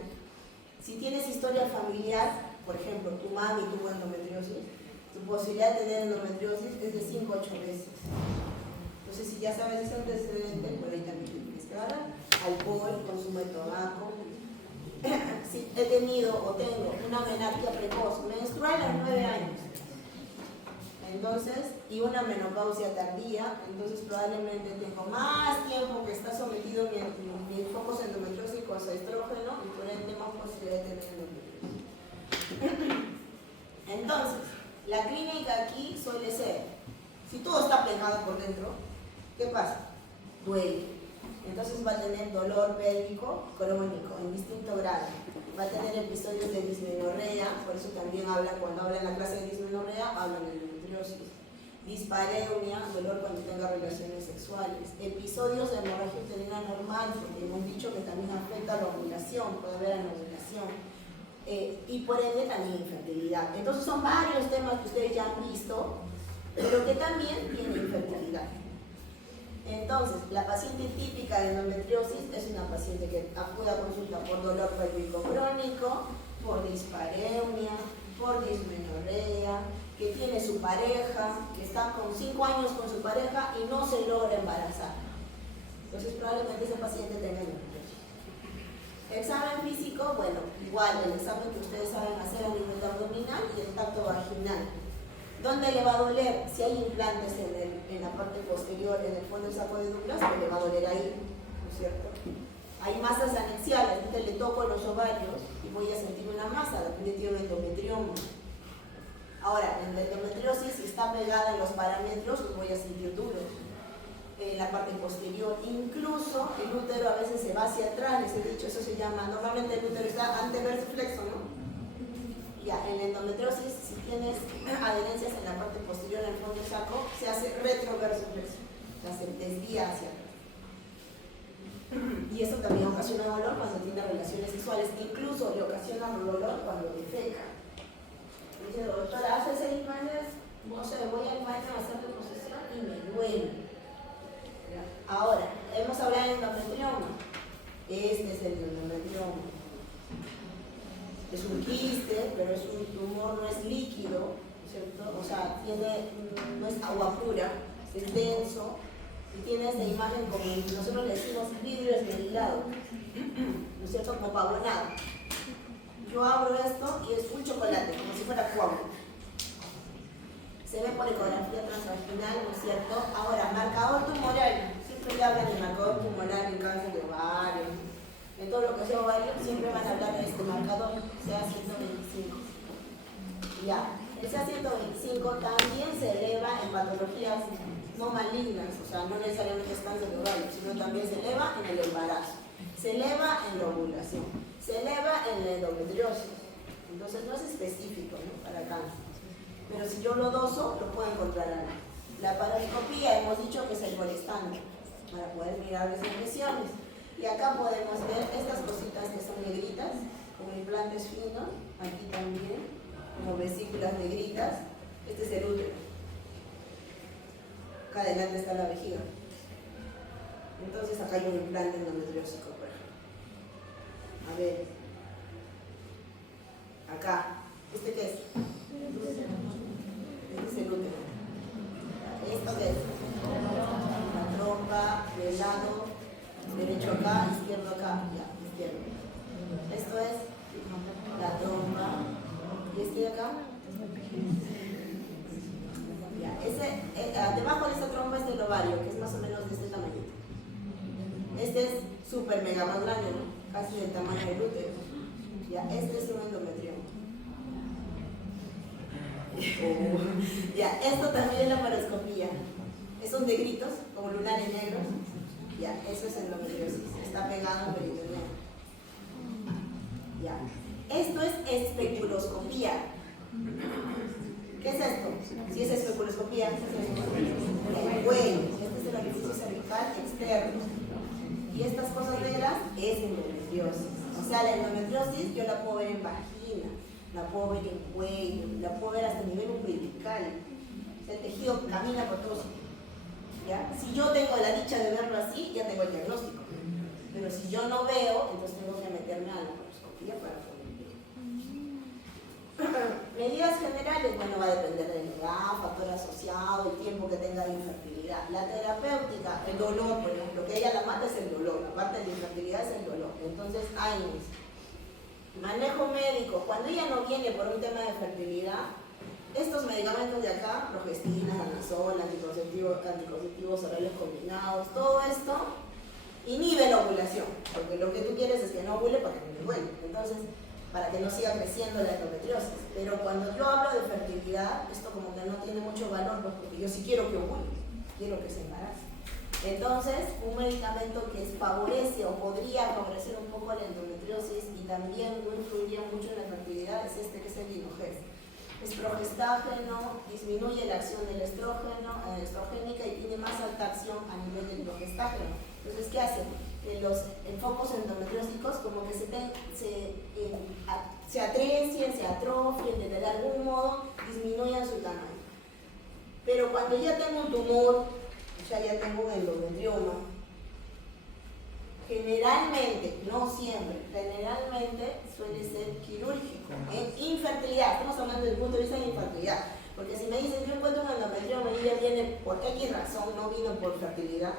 Si tienes historia familiar, por ejemplo, tu mami tuvo endometriosis, tu posibilidad de tener endometriosis es de 5 a 8 veces. Entonces, si ya sabes ese antecedente, por ahí también tienes que agarrar. Alcohol, consumo de tabaco. Si he tenido o tengo una menarquia precoz, menstrual a los 9 años, entonces, y una menopausia tardía, entonces probablemente tengo más tiempo que está sometido mi focos endometriósicos a estrógeno y por ende más posibilidad de tener endometriosis. Entonces, la clínica aquí suele ser, si todo está pegado por dentro, ¿qué pasa? Duele. Entonces va a tener dolor pélvico crónico en distinto grado. Va a tener episodios de dismenorrea, por eso también cuando habla en la clase de dismenorrea, hablan de endometriosis. Dispareunia, dolor cuando tenga relaciones sexuales. Episodios de hemorragia uterina normal, porque hemos dicho que también afecta la ovulación, puede haber anovulación. Y por ende también infertilidad. Entonces son varios temas que ustedes ya han visto, pero que también tiene infertilidad. Entonces, la paciente típica de endometriosis es una paciente que acude a consulta por dolor pélvico crónico, por dispareunia, por dismenorrea, que tiene su pareja, que está con 5 años con su pareja y no se logra embarazar. Entonces, probablemente ese paciente tenga endometriosis. Examen físico, bueno, igual el examen que ustedes saben hacer a nivel abdominal y el tacto vaginal. ¿Dónde le va a doler? Si hay implantes en la parte posterior, en el fondo del saco de Douglas, pues le va a doler ahí, ¿no es cierto? Hay masas anexiales, entonces le toco los ovarios y voy a sentir una masa, depende de un endometrioma. Ahora, en la endometriosis, si está pegada en los parámetros, los voy a sentir duros. En la parte posterior, incluso el útero a veces se va hacia atrás, les he dicho, eso se llama, normalmente el útero está anteversiflexo, ¿no? Ya, en la endometriosis, si tienes adherencias en la parte posterior, en el fondo del saco, se hace retroversiflexo, o sea, se desvía hacia atrás. Y eso también ocasiona dolor cuando tiene relaciones sexuales, incluso le ocasiona dolor cuando defeca. Dice, doctora, hace 6 meses, no sé, voy al baño a hacer deposición y me duele. Ahora, hemos hablado de endometrioma. Este es el endometrioma. Es un quiste, pero es un tumor, no es líquido, ¿cierto? O sea, no es agua pura, es denso y tiene esta imagen como nosotros le decimos vidrio esmerilado, ¿no es cierto? Como pavonado. Yo abro esto y es un chocolate, como si fuera coágulo. Se ve por ecografía transvaginal, ¿no es cierto? Ahora, marcador tumoral, siempre le hablan de marcador tumoral en cáncer de ovario. En todo lo que sea ovario siempre van a hablar de este marcador, CA125. Ya, el CA125 también se eleva en patologías no malignas, o sea, no necesariamente es cáncer de ovario, sino también se eleva en el embarazo, se eleva en la ovulación, se eleva en la endometriosis. Entonces no es específico, ¿no?, para cáncer. Pero si yo lo doso, lo puedo encontrar ahí. La paroscopía hemos dicho que es el gol estándar para poder mirar las impresiones. Y acá podemos ver estas cositas que son negritas, como implantes finos, aquí también, como vesículas negritas. Este es el útero. Acá adelante está la vejiga. Entonces acá hay un implante endometriósico, por ejemplo. A ver, acá, ¿este qué es? Este es el útero. ¿Esto qué es? La trompa, del lado derecho acá, izquierdo acá, ya, izquierdo. Esto es la trompa. ¿Y este de acá? Ya, debajo de esa trompa está el ovario, que es más o menos de este tamaño. Este es súper mega más grande, ¿no? Casi del tamaño del útero. Ya, este es un endometrioma. Ya, esto también es la paroscopía. Esos negritos, como lunares negros. Ya, eso es endometriosis. Está pegado al peritoneo. Ya. Esto es especuloscopía. ¿Qué es esto? Si es especuloscopía, ¿qué es esto? El cuello. Este es el orificio cervical externo. Y estas cosas negras es endometriosis. O sea, la endometriosis yo la puedo ver en vagina, la puedo ver en cuello, la puedo ver hasta a nivel umbilical. El tejido camina por todos sitios. ¿Ya? Si yo tengo la dicha de verlo así, ya tengo el diagnóstico. Pero si yo no veo, entonces tengo que meterme a la paroscopía para poder ver. Medidas generales, bueno, va a depender de la edad, factor asociado, el tiempo que tenga de infertilidad. La terapéutica, el dolor, por ejemplo, que ella la mata es el dolor, la parte de la infertilidad es el dolor. Entonces, AINES. Manejo médico, cuando ella no viene por un tema de fertilidad, estos medicamentos de acá, progestina, danazol, anticonceptivos orales combinados, todo esto inhibe la ovulación, porque lo que tú quieres es que no ovule para que no le duele, entonces, para que no siga creciendo la endometriosis. Pero cuando yo hablo de fertilidad, esto como que no tiene mucho valor, pues, porque yo sí quiero que ovule, quiero que se embarace. Entonces, un medicamento que favorece o podría favorecer un poco la endometriosis y también no influiría mucho en la fertilidad es este, que es el Linogest. Es progestágeno, disminuye la acción del estrógeno, estrogénica y tiene más alta acción a nivel del progestágeno. Entonces, ¿qué hace? Los focos endometriósicos como que se atrecien, se atrofien, de algún modo disminuyan su tamaño. Pero cuando ya tengo un tumor, o sea, ya tengo un endometrioma, generalmente, no siempre, generalmente suele ser quirúrgico. En infertilidad, estamos hablando desde el punto de vista de infertilidad, porque si me dicen yo encuentro un endometrioma y ella viene por X razón, no vino por fertilidad,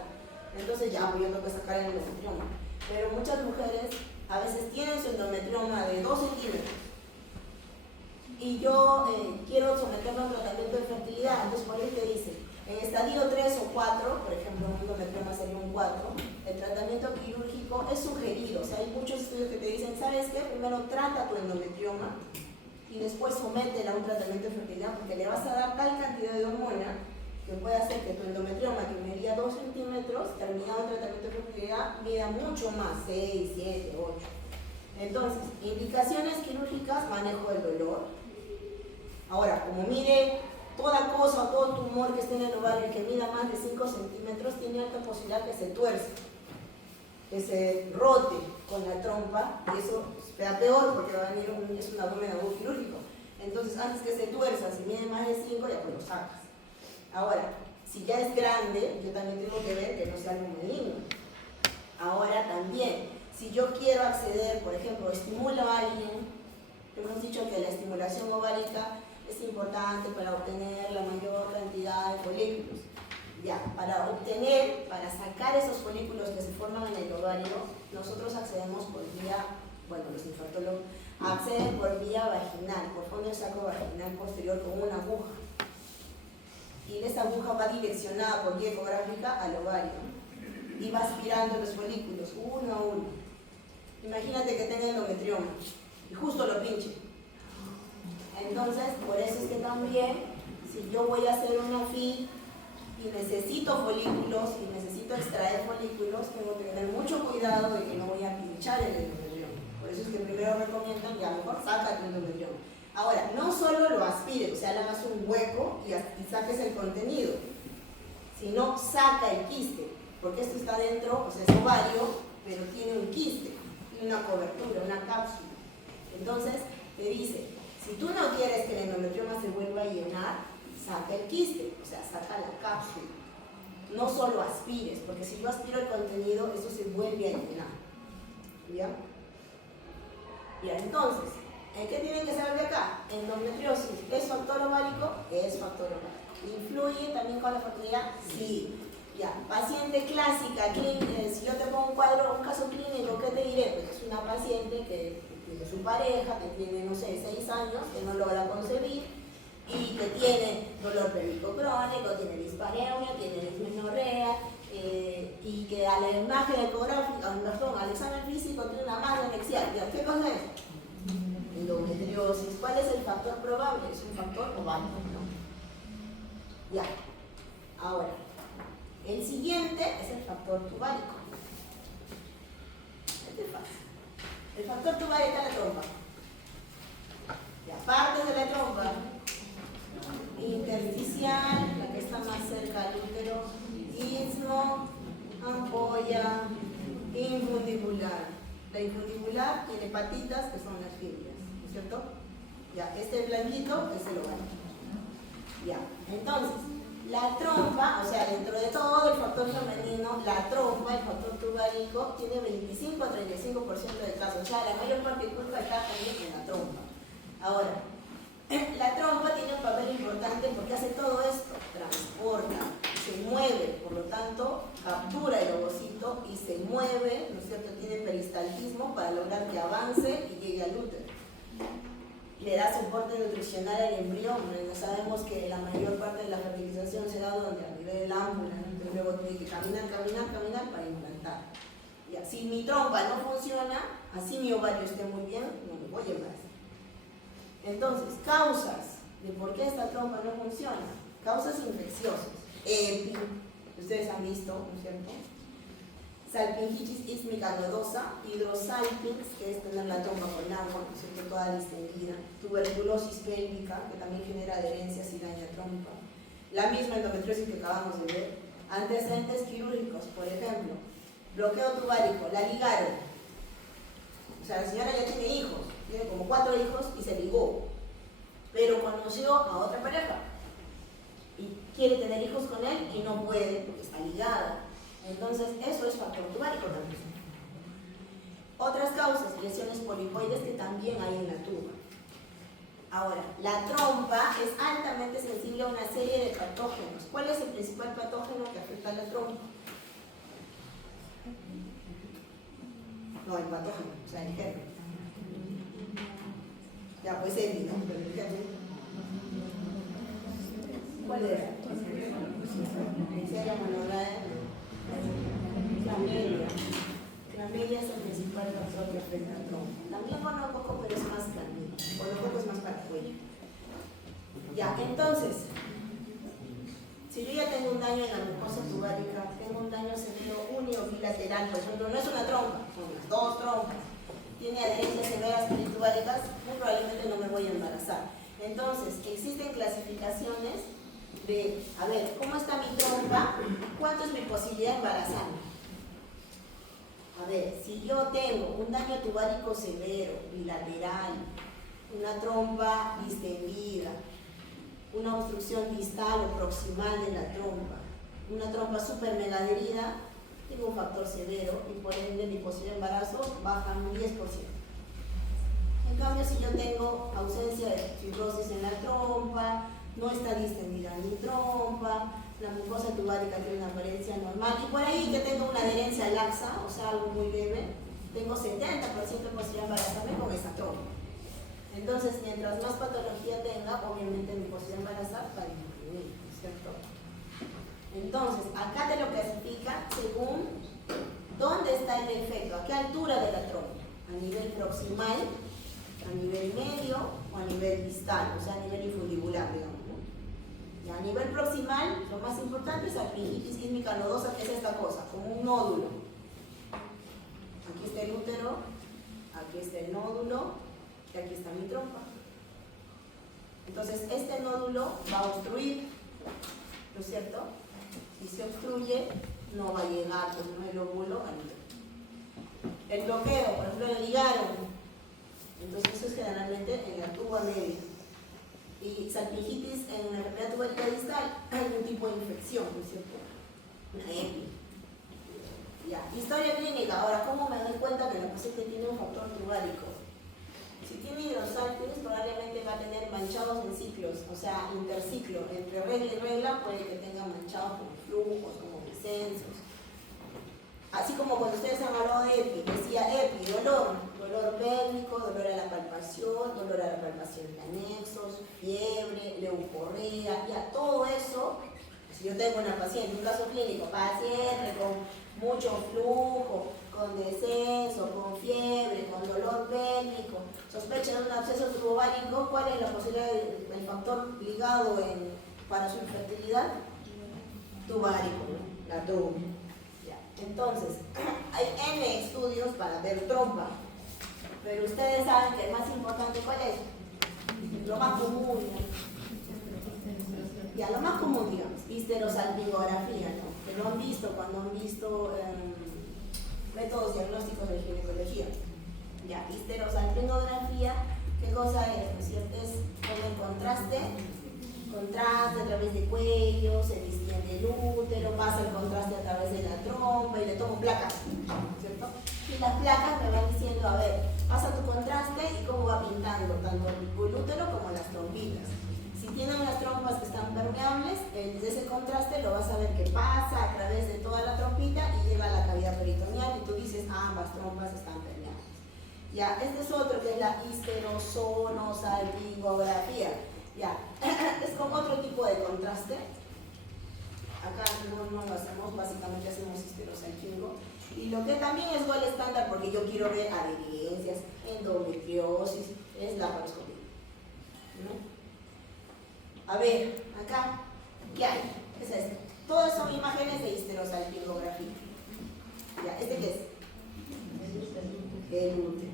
entonces ya pues yo tengo que sacar el endometrioma. Pero muchas mujeres a veces tienen su endometrioma de 2 centímetros y yo quiero someterlo a un tratamiento de fertilidad, entonces por ahí te dice, en estadio 3 o 4, por ejemplo, un endometrioma sería un 4, el tratamiento quirúrgico es sugerido. O sea, hay muchos estudios que te dicen, ¿sabes qué? Primero trata tu endometrioma y después sométela a un tratamiento de fertilidad porque le vas a dar tal cantidad de hormona que puede hacer que tu endometrioma, que medía 2 centímetros, terminado el tratamiento de fertilidad, mida mucho más, 6, 7, 8. Entonces, indicaciones quirúrgicas, manejo del dolor. Ahora, como mide toda cosa o todo tumor que esté en el ovario y que mida más de 5 centímetros, tiene alta posibilidad que se tuerza, que se rote con la trompa, y eso sea peor porque va a venir es un abdomen agudo quirúrgico. Entonces, antes que se tuerza, si mide más de 5, ya pues lo sacas. Ahora, si ya es grande, yo también tengo que ver que no sea algo maligno. Ahora también, si yo quiero acceder, por ejemplo, estimulo a alguien, hemos dicho que la estimulación ovárica es importante para obtener la mayor cantidad de folículos. Ya, para sacar esos folículos que se forman en el ovario, nosotros accedemos por vía, bueno, los infartólogos acceden por vía vaginal, por fondo del saco vaginal posterior con una aguja. Y esa aguja va direccionada por vía ecográfica al ovario y va aspirando los folículos uno a uno. Imagínate que tenga endometrioma y justo lo pinche. Entonces, por eso es que también, si yo voy a hacer una FIV y necesito folículos y necesito extraer folículos, tengo que tener mucho cuidado de que no voy a pinchar el endometrioma. Por eso es que primero recomiendan que a lo mejor saca tu endometrioma. Ahora, no solo lo aspires, o sea, le hagas un hueco y saques el contenido, sino saca el quiste, porque esto está dentro, o sea, es ovario, pero tiene un quiste, y una cobertura, una cápsula. Entonces, te dice, si tú no quieres que el endometrioma se vuelva a llenar, saca el quiste, o sea, saca la cápsula. no solo aspires, porque si yo aspiro el contenido, eso se vuelve a llenar. ¿Ya? Ya, entonces, ¿qué tienen que saber de acá? Endometriosis, ¿es factor ovárico? Es factor ovárico. ¿Influye también con la fertilidad? Sí. Ya, paciente clásica, si yo te pongo un caso clínico, ¿qué te diré? Pues es una paciente que tiene su pareja, que tiene, no sé, 6 años, que no logra concebir y que tiene dolor pélvico crónico, tiene dispareunia, tiene dismenorrea y que a la imagen ecográfica, al examen físico tiene una masa anexial. ¿Qué cosa es? Endometriosis. ¿Cuál es el factor probable? Es un factor ovárico, ¿no? Ya. Ahora, el siguiente es el factor tubárico. Este es fácil. El factor tubárico está en la trompa. Y aparte de la trompa, intersticial, la que está más cerca al útero, istmo, ampolla, infundibular. La infundibular tiene patitas que son las fibras, ¿no es cierto? Ya, este blanquito es el ovario. Ya, entonces, la trompa, o sea, dentro de todo el factor femenino, la trompa, el factor tubárico, tiene 25 a 35% de casos. O sea, la mayor parte de culpa está también en la trompa. Ahora, la trompa tiene un papel importante porque hace todo esto, transporta, se mueve, por lo tanto, captura el ovocito y se mueve, ¿no es cierto? Tiene peristaltismo para lograr que avance y llegue al útero. Le da soporte nutricional al embrión. Sabemos que la mayor parte de la fertilización se da donde a nivel del ámbula, ¿no? Luego tiene que caminar para implantar. Y así mi trompa no funciona, así mi ovario esté muy bien, no me voy a embarazar. Entonces, causas de por qué esta trompa no funciona. Causas infecciosas. EPI, ustedes han visto, ¿no es cierto? Salpingitis ísmica nodosa, hidrosalpinx, que es tener la trompa con agua, ¿no es cierto?, toda distendida, tuberculosis pélvica, que también genera adherencias y daña trompa, la misma endometriosis que acabamos de ver, antecedentes quirúrgicos, por ejemplo, bloqueo tubárico, la ligaron, o sea, la señora ya tiene hijos, tiene como 4 hijos y se ligó, pero conoció a otra pareja y quiere tener hijos con él y no puede porque está ligada. Entonces, eso es factor tubárico también. Otras causas, lesiones polipoides que también hay en la tuba. Ahora, la trompa es altamente sensible a una serie de patógenos. ¿Cuál es el principal patógeno que afecta a la trompa? No, el patógeno, o sea, el germen. Ya, pues el, ¿no? El germen. ¿Cuál era? Neisseria monogaia. Clamidia. Clamidia es el principal factor que afecta al trompa. También gonococo, pero es más clamidia. Gonococo es más para cuello. Ya, entonces, si yo ya tengo un daño en la mucosa tubárica, tengo un daño severo unio bilateral, por ejemplo, no es una trompa, son las 2 trompas, tiene adherencias severas peritubáricas, muy probablemente no me voy a embarazar. Entonces, existen clasificaciones de, a ver, ¿cómo está mi trompa? ¿Cuánto es mi posibilidad de embarazarme? A ver, si yo tengo un daño tubárico severo, bilateral, una trompa distendida, una obstrucción distal o proximal de la trompa, una trompa súper mega adherida, tengo un factor severo y por ende mi posibilidad de embarazo baja un 10%. En cambio, si yo tengo ausencia de fibrosis en la trompa, no está distendida mi trompa, la mucosa tubárica tiene una apariencia normal y por ahí que tengo una adherencia laxa, o sea, algo muy leve, tengo 70% de posibilidad de embarazarme con esa trompa. Entonces, mientras más patología tenga, obviamente mi posibilidad de embarazar va a disminuir, ¿cierto? Entonces, acá te lo clasifica según dónde está el defecto, a qué altura de la trompa, a nivel proximal, a nivel medio o a nivel distal, o sea, a nivel infundibular, digamos. Y a nivel proximal, lo más importante es la salpingitis ísmica nodosa, que es esta cosa, como un nódulo. Aquí está el útero, aquí está el nódulo, y aquí está mi trompa. Entonces, este nódulo va a obstruir, ¿no es cierto? Si se obstruye, no va a llegar por el óvulo al útero. El bloqueo, por ejemplo, el ligaron. Entonces, eso es generalmente en la tuba media. Y salpingitis en la enfermedad tubárica distal hay un tipo de infección, ¿no es cierto? una EPI. Ya, historia clínica. Ahora, ¿cómo me doy cuenta que la paciente tiene un factor tubárico? Si tiene hidrosalpinx, probablemente va a tener manchados en ciclos, o sea, interciclo. Entre regla y regla puede que tenga manchados como flujos, como descensos. Así como cuando ustedes han hablado de EPI, decía EPI, dolor pélvico, dolor a la palpación de anexos, fiebre, leucorrea, ya todo eso. Si yo tengo una paciente, un caso clínico, paciente con mucho flujo, con descenso, con fiebre, con dolor pélvico, sospecha de un absceso tubovárico, ¿cuál es la posibilidad del factor ligado para su infertilidad? Tubárico, ¿no? La tubo. Entonces, hay N estudios para ver trompa, pero ustedes saben que el más importante, ¿cuál es? Lo más común, ¿no? Ya, lo más común, digamos, histerosalpingografía, ¿no? Que lo han visto cuando han visto métodos diagnósticos de ginecología. Ya, histerosalpingografía, ¿qué cosa es? ¿No es cierto? Es como el contraste a través del cuello, se distiende el útero, pasa el contraste a través de la trompa y le tomo placas, ¿cierto? Y las placas me van diciendo, a ver, pasa tu contraste y cómo va pintando tanto el útero como las trompitas. Si tienen las trompas que están permeables, desde ese contraste lo vas a ver que pasa a través de toda la trompita y llega a la cavidad peritoneal y tú dices, ambas trompas están permeables. Ya, este es otro que es la histerosonosalpingografía. Ya, es con otro tipo de contraste. Acá no lo hacemos, básicamente hacemos histerosalpingo. Y lo que también es igual estándar, porque yo quiero ver adherencias, endometriosis, es la laparoscopía. ¿No? A ver, acá, ¿qué hay? ¿Qué es esto? Todas son imágenes de histerosalpingografía. Ya, ¿este qué es? El útero.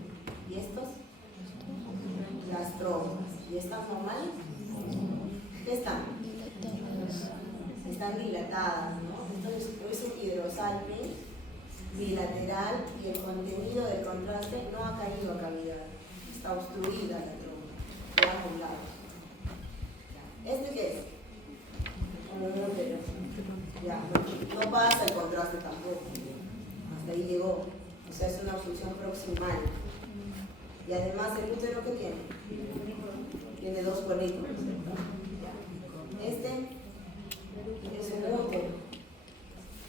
¿Y estos? Las trompas. ¿Y están normales? ¿Qué están? Están dilatadas, ¿no? Entonces es un hidrosalpinx bilateral y el contenido del contraste no ha caído a cavidad, está obstruida la trompa, queda a un lado. ¿Este qué es? Como un útero. Ya, no pasa el contraste tampoco, hasta ahí llegó, o sea, es una obstrucción proximal. Y además el útero, ¿qué tiene? Tiene dos cuernitos. Este es un útero.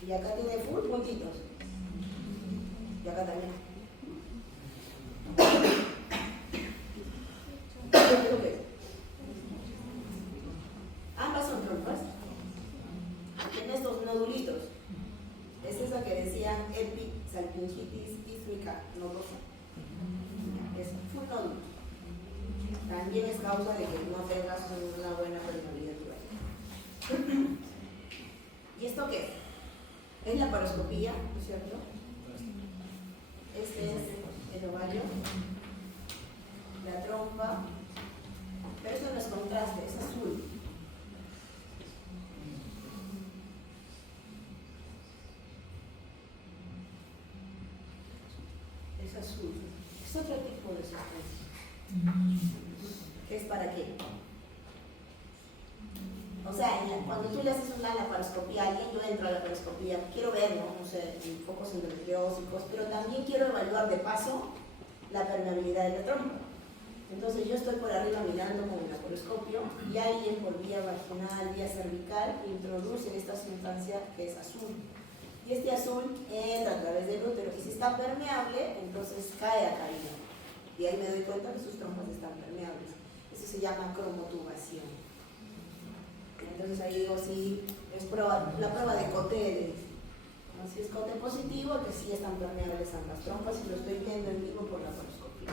Y acá tiene full puntitos. Y acá también. ¿Qué es lo que es? Ambas son trompas. Tienen estos nodulitos. Es esa que decían episalpingitis ísmica nodosa. Es full nódulo. También es causa de que no tengas una buena permeabilidad tubular. ¿Y esto qué es? Es la laparoscopía, ¿no es cierto? Este es el ovario, la trompa, pero eso no es contraste, es azul. Es azul. Es otro tipo de sustancia. ¿Es para qué? O sea, cuando tú le haces una laparoscopía a alguien, yo entro a la laparoscopía, quiero ver, no sé, focos endometriósicos, pero también quiero evaluar de paso la permeabilidad de la trompa. Entonces yo estoy por arriba mirando con el laparoscopio y alguien por vía vaginal, vía cervical, introduce esta sustancia que es azul. Y este azul entra a través del útero y si está permeable, entonces cae a caída. Y ahí me doy cuenta que sus trompas están permeables. Eso se llama cromotubación. Entonces ahí digo, sí, es la prueba de Coté. ¿No? Si es Coté positivo, que sí están permeables ambas trompas y lo estoy viendo en vivo por la laparoscopía.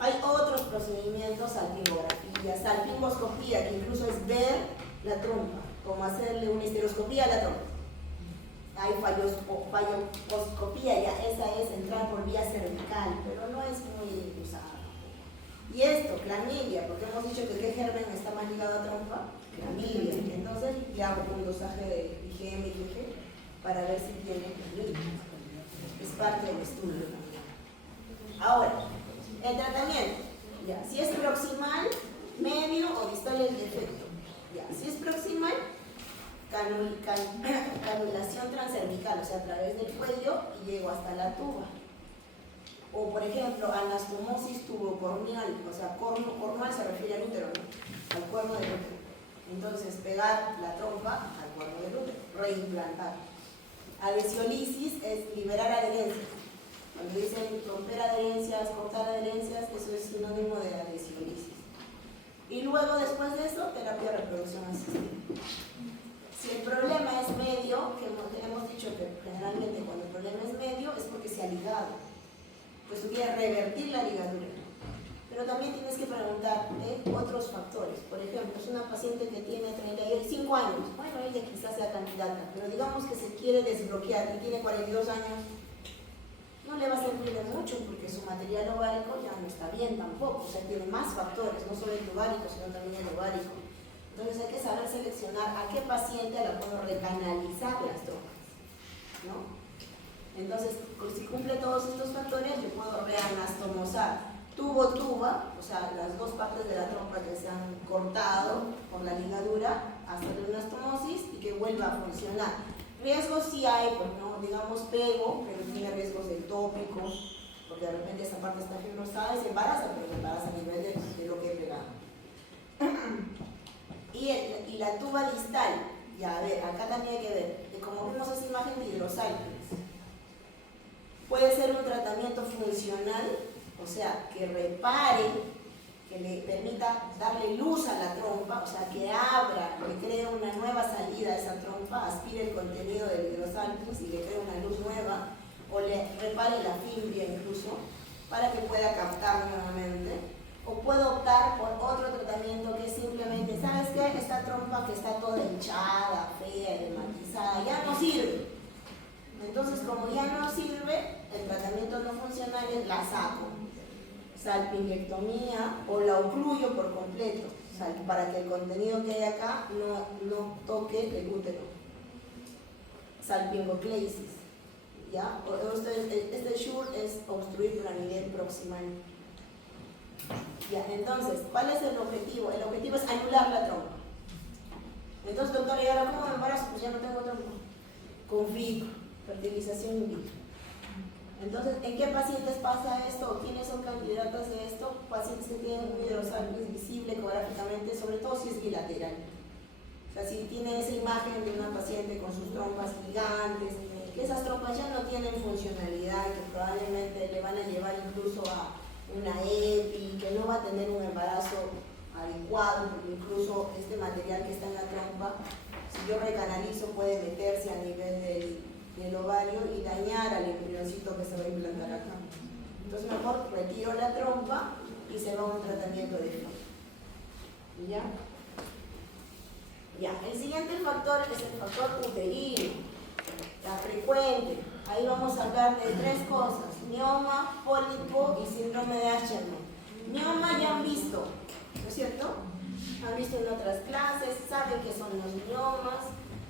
Hay otros procedimientos, salpingografía, salpingoscopía, que incluso es ver la trompa, como hacerle una histeroscopía a la trompa. Hay falloscopía, ya esa es entrar por vía cervical, pero no es muy usada. Y esto, clamidia, porque hemos dicho que qué germen está más ligado a trompa, clamidia. Entonces le hago un dosaje de IgM y IgG para ver si tiene clamidia. Es parte del estudio también. Ahora, el tratamiento, ya, si es proximal, medio o distal el defecto. Ya, si es proximal, canulación transcervical, o sea, a través del cuello y llego hasta la tuba. O, por ejemplo, anastomosis tubocorneal, o sea, cornual se refiere al útero, ¿no? Al cuerno del útero. Entonces, pegar la trompa al cuerno del útero, reimplantar. Adhesiolisis es liberar adherencias. Cuando dicen romper adherencias, cortar adherencias, eso es sinónimo de adhesiolisis. Y luego, después de eso, terapia de reproducción asistida. Si el problema es medio, que hemos dicho que generalmente cuando el problema es medio es porque se ha ligado, pues tú quieres revertir la ligadura. Pero también tienes que preguntarte otros factores. Por ejemplo, es una paciente que tiene 35 años. Bueno, ella quizás sea candidata, pero digamos que se quiere desbloquear y tiene 42 años. No le va a servir de mucho porque su material ovárico ya no está bien tampoco. O sea, tiene más factores, no solo el ovárico, sino también el ovárico. Entonces hay que saber seleccionar a qué paciente la puedo recanalizar las trompas, ¿no? Entonces, si cumple todos estos factores, yo puedo reanastomosar tubo-tuba, o sea, las dos partes de la trompa que se han cortado por la ligadura, hacerle una anastomosis y que vuelva a funcionar. Riesgos sí hay, pues no, digamos pego, pero tiene riesgos ectópicos, porque de repente esa parte está fibrosada y se embaraza, pero se embaraza a nivel de lo que he pegado. Y la tuba distal, ya a ver, acá también hay que ver, como vimos esa imagen de hidrosalpines, puede ser un tratamiento funcional, o sea, que repare, que le permita darle luz a la trompa, o sea, que abra, que cree una nueva salida a esa trompa, aspire el contenido del hidrosalpus y le cree una luz nueva, o le repare la fimbria incluso, para que pueda captar nuevamente. O puedo optar por otro tratamiento que es simplemente, ¿sabes qué? Esta trompa que está toda hinchada, fea, dermatizada, ya no sirve. Entonces, como ya no sirve, el tratamiento no funcional es la saco. Salpingectomía o la ocluyo por completo, para que el contenido que hay acá no toque el útero. Salpingocleisis, ¿ya? Este SURE es obstruir por a nivel proximal. Ya, entonces, ¿cuál es el objetivo? El objetivo es anular la trompa. Entonces, doctora, ¿y ahora cómo me embarazo? Pues ya no tengo trompa. Con FIV, fertilización in vitro. Entonces, ¿en qué pacientes pasa esto? ¿Quiénes son candidatas de esto? Pacientes que tienen un hidrosalpus visible ecográficamente, sobre todo si es bilateral. O sea, si tiene esa imagen de una paciente con sus trompas gigantes, que esas trompas ya no tienen funcionalidad, que probablemente le van a llevar incluso a una EPI, que no va a tener un embarazo adecuado, porque incluso este material que está en la trompa, si yo recanalizo, puede meterse a nivel del ovario y dañar al embrioncito que se va a implantar acá. Entonces mejor retiro la trompa y se va a un tratamiento de FIV. ¿Ya? Ya, el siguiente factor es el factor uterino, la frecuente. Ahí vamos a hablar de tres cosas: mioma, pólipo y síndrome de Asherman. Mioma ya han visto, ¿no es cierto? Han visto en otras clases, saben qué son los miomas,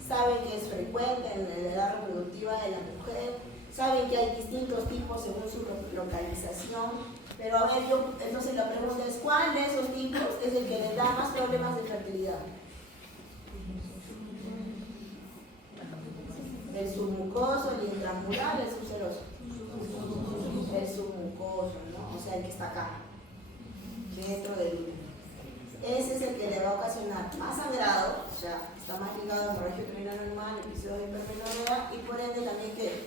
saben que es frecuente en la edad reproductiva de la mujer, saben que hay distintos tipos según su localización, pero a ver, entonces la pregunta es, ¿cuál de esos tipos es el que le da más problemas de fertilidad? El submucoso, el intramural, el subseroso. El submucoso, ¿no? O sea, el que está acá, dentro del útero. Ese es el que le va a ocasionar más sangrado, o sea, está más ligado al hemorragia uterina normal, episodios de hipermenorrea y por ende también que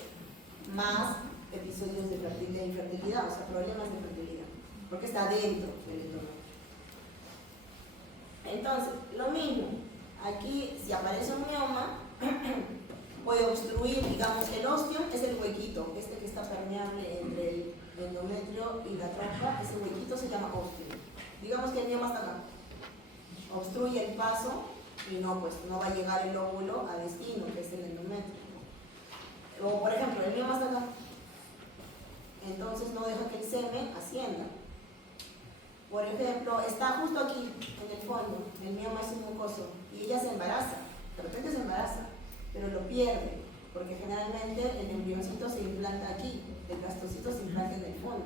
más episodios de infertilidad, o sea, problemas de fertilidad, porque está dentro del endometrio. Entonces, lo mismo, aquí si aparece un mioma, puede obstruir, digamos, el ostium es el huequito, este que está permeable entre el endometrio y la trompa, ese huequito se llama ostium. Digamos que el mioma está acá, obstruye el paso y no va a llegar el óvulo a destino, que es el endometrio. O por ejemplo, el mioma está acá, entonces no deja que el semen ascienda. Por ejemplo, está justo aquí, en el fondo, el mioma es un mucoso, y ella se embaraza, de repente se embaraza, pero lo pierde, porque generalmente el embrioncito se implanta aquí, el blastocito se implanta en el fondo.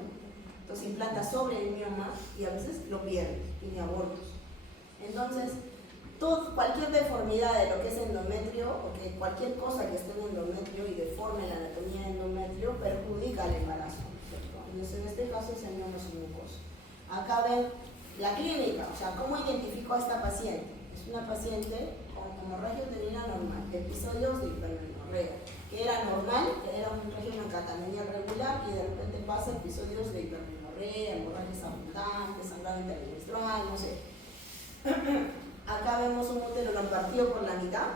Entonces se implanta sobre el mioma y a veces lo pierde, tiene abortos. Entonces, cualquier deformidad de lo que es endometrio, o que cualquier cosa que esté en endometrio y deforme la anatomía del endometrio, perjudica al embarazo, ¿cierto? Entonces, en este caso es el mioma submucoso. Acá ven la clínica, o sea, ¿cómo identifico a esta paciente? Es una paciente con hemorragia uterina normal, episodios de hipermenorrea, que era normal, que era un régimen catamenial regular, y de repente pasa episodios de hipermenorrea, hemorragias abundantes, sangrado intermenstrual, no sé. Acá vemos un útero no partido por la mitad,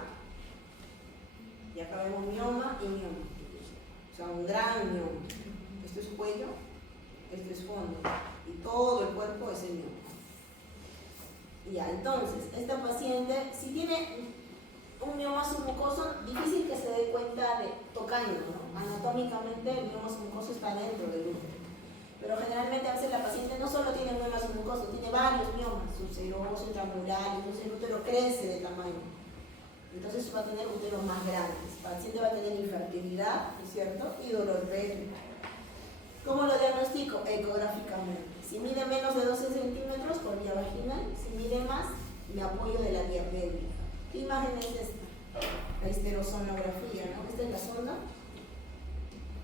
y acá vemos mioma y mioma, o sea, un gran mioma. Esto es cuello, esto es fondo, y todo el cuerpo es el mioma. Ya, entonces, esta paciente, si tiene un mioma submucoso, difícil que se dé cuenta de tocando, ¿no? Anatómicamente el mioma submucoso está dentro del útero. Pero generalmente a veces la paciente no solo tiene mioma submucoso, tiene varios miomas, subseroso, intramural, entonces el útero crece de tamaño. Entonces va a tener úteros más grandes. El paciente va a tener infertilidad, ¿no es cierto? Y dolor pélvico. ¿Cómo lo diagnostico? Ecográficamente. Si mide menos de 12 centímetros por vía vaginal, si mide más, me apoyo de la vía pélvica. ¿Qué imagen es esta? La histerosonografía, ¿no? Esta es la sonda.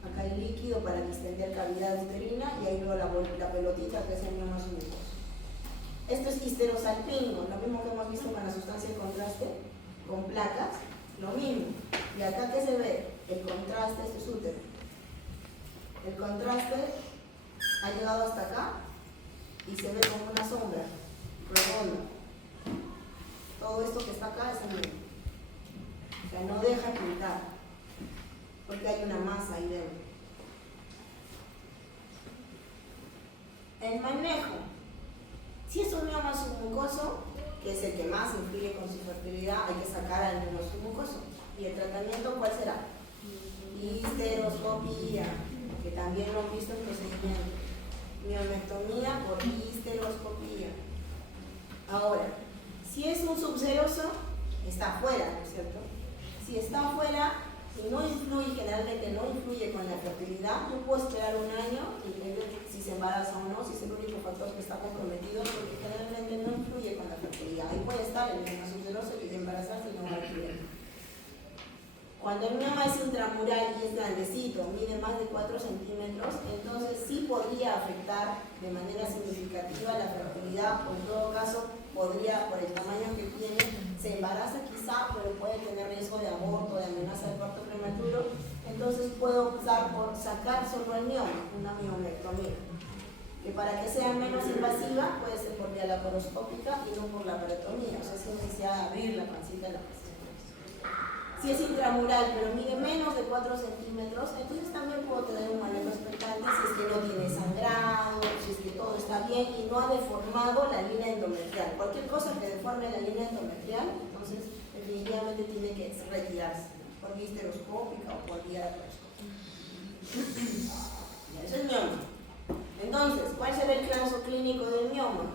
Acá hay líquido para distender cavidad uterina y ahí veo la pelotita que es el mioma submucoso. Esto es histerosalpingo, lo mismo que hemos visto con la sustancia de contraste, con placas, lo mismo. Y acá, ¿qué se ve? El contraste, este es útero. El contraste ha llegado hasta acá y se ve como una sombra redonda. Todo esto que está acá es el mioma. O sea, no deja pintar, porque hay una masa ahí dentro. El manejo. Si es un mioma submucoso, que es el que más influye con su fertilidad, hay que sacar al mioma submucoso. ¿Y el tratamiento cuál será? Histeroscopía, que también lo han visto en procedimientos. Miomectomía por histeroscopía. Ahora, si es un subseroso, está afuera, ¿no es cierto? Si está afuera y no influye, generalmente no influye con la fertilidad, yo puedo esperar un año y ver si se embaraza o no, si es el único factor que está comprometido, porque generalmente no influye con la fertilidad. Ahí puede estar el mioma subseroso y embarazarse y no va a influir. Cuando el mioma es intramural y es grandecito, mide más de 4 centímetros, entonces sí podría afectar de manera significativa la fertilidad, o en todo caso podría, por el tamaño que tiene, se embaraza quizá, pero puede tener riesgo de aborto, de amenaza de parto prematuro. Entonces puedo optar por sacar solo el mioma, una miomectomía, que para que sea menos invasiva puede ser por vía laparoscópica y no por la laparotomía, o sea, sin necesidad de abrir la pancita de la paciente. Si es intramural, pero mide menos de 4 centímetros, entonces también puedo tener un manejo expectante si es que no tiene sangrado, si es que todo está bien y no ha deformado la línea endometrial. Cualquier cosa que deforme la línea endometrial, entonces definitivamente tiene que retirarse, por vía histeroscópica o por vía laparoscópica. Eso es mioma. Entonces, ¿cuál será el caso clínico del mioma?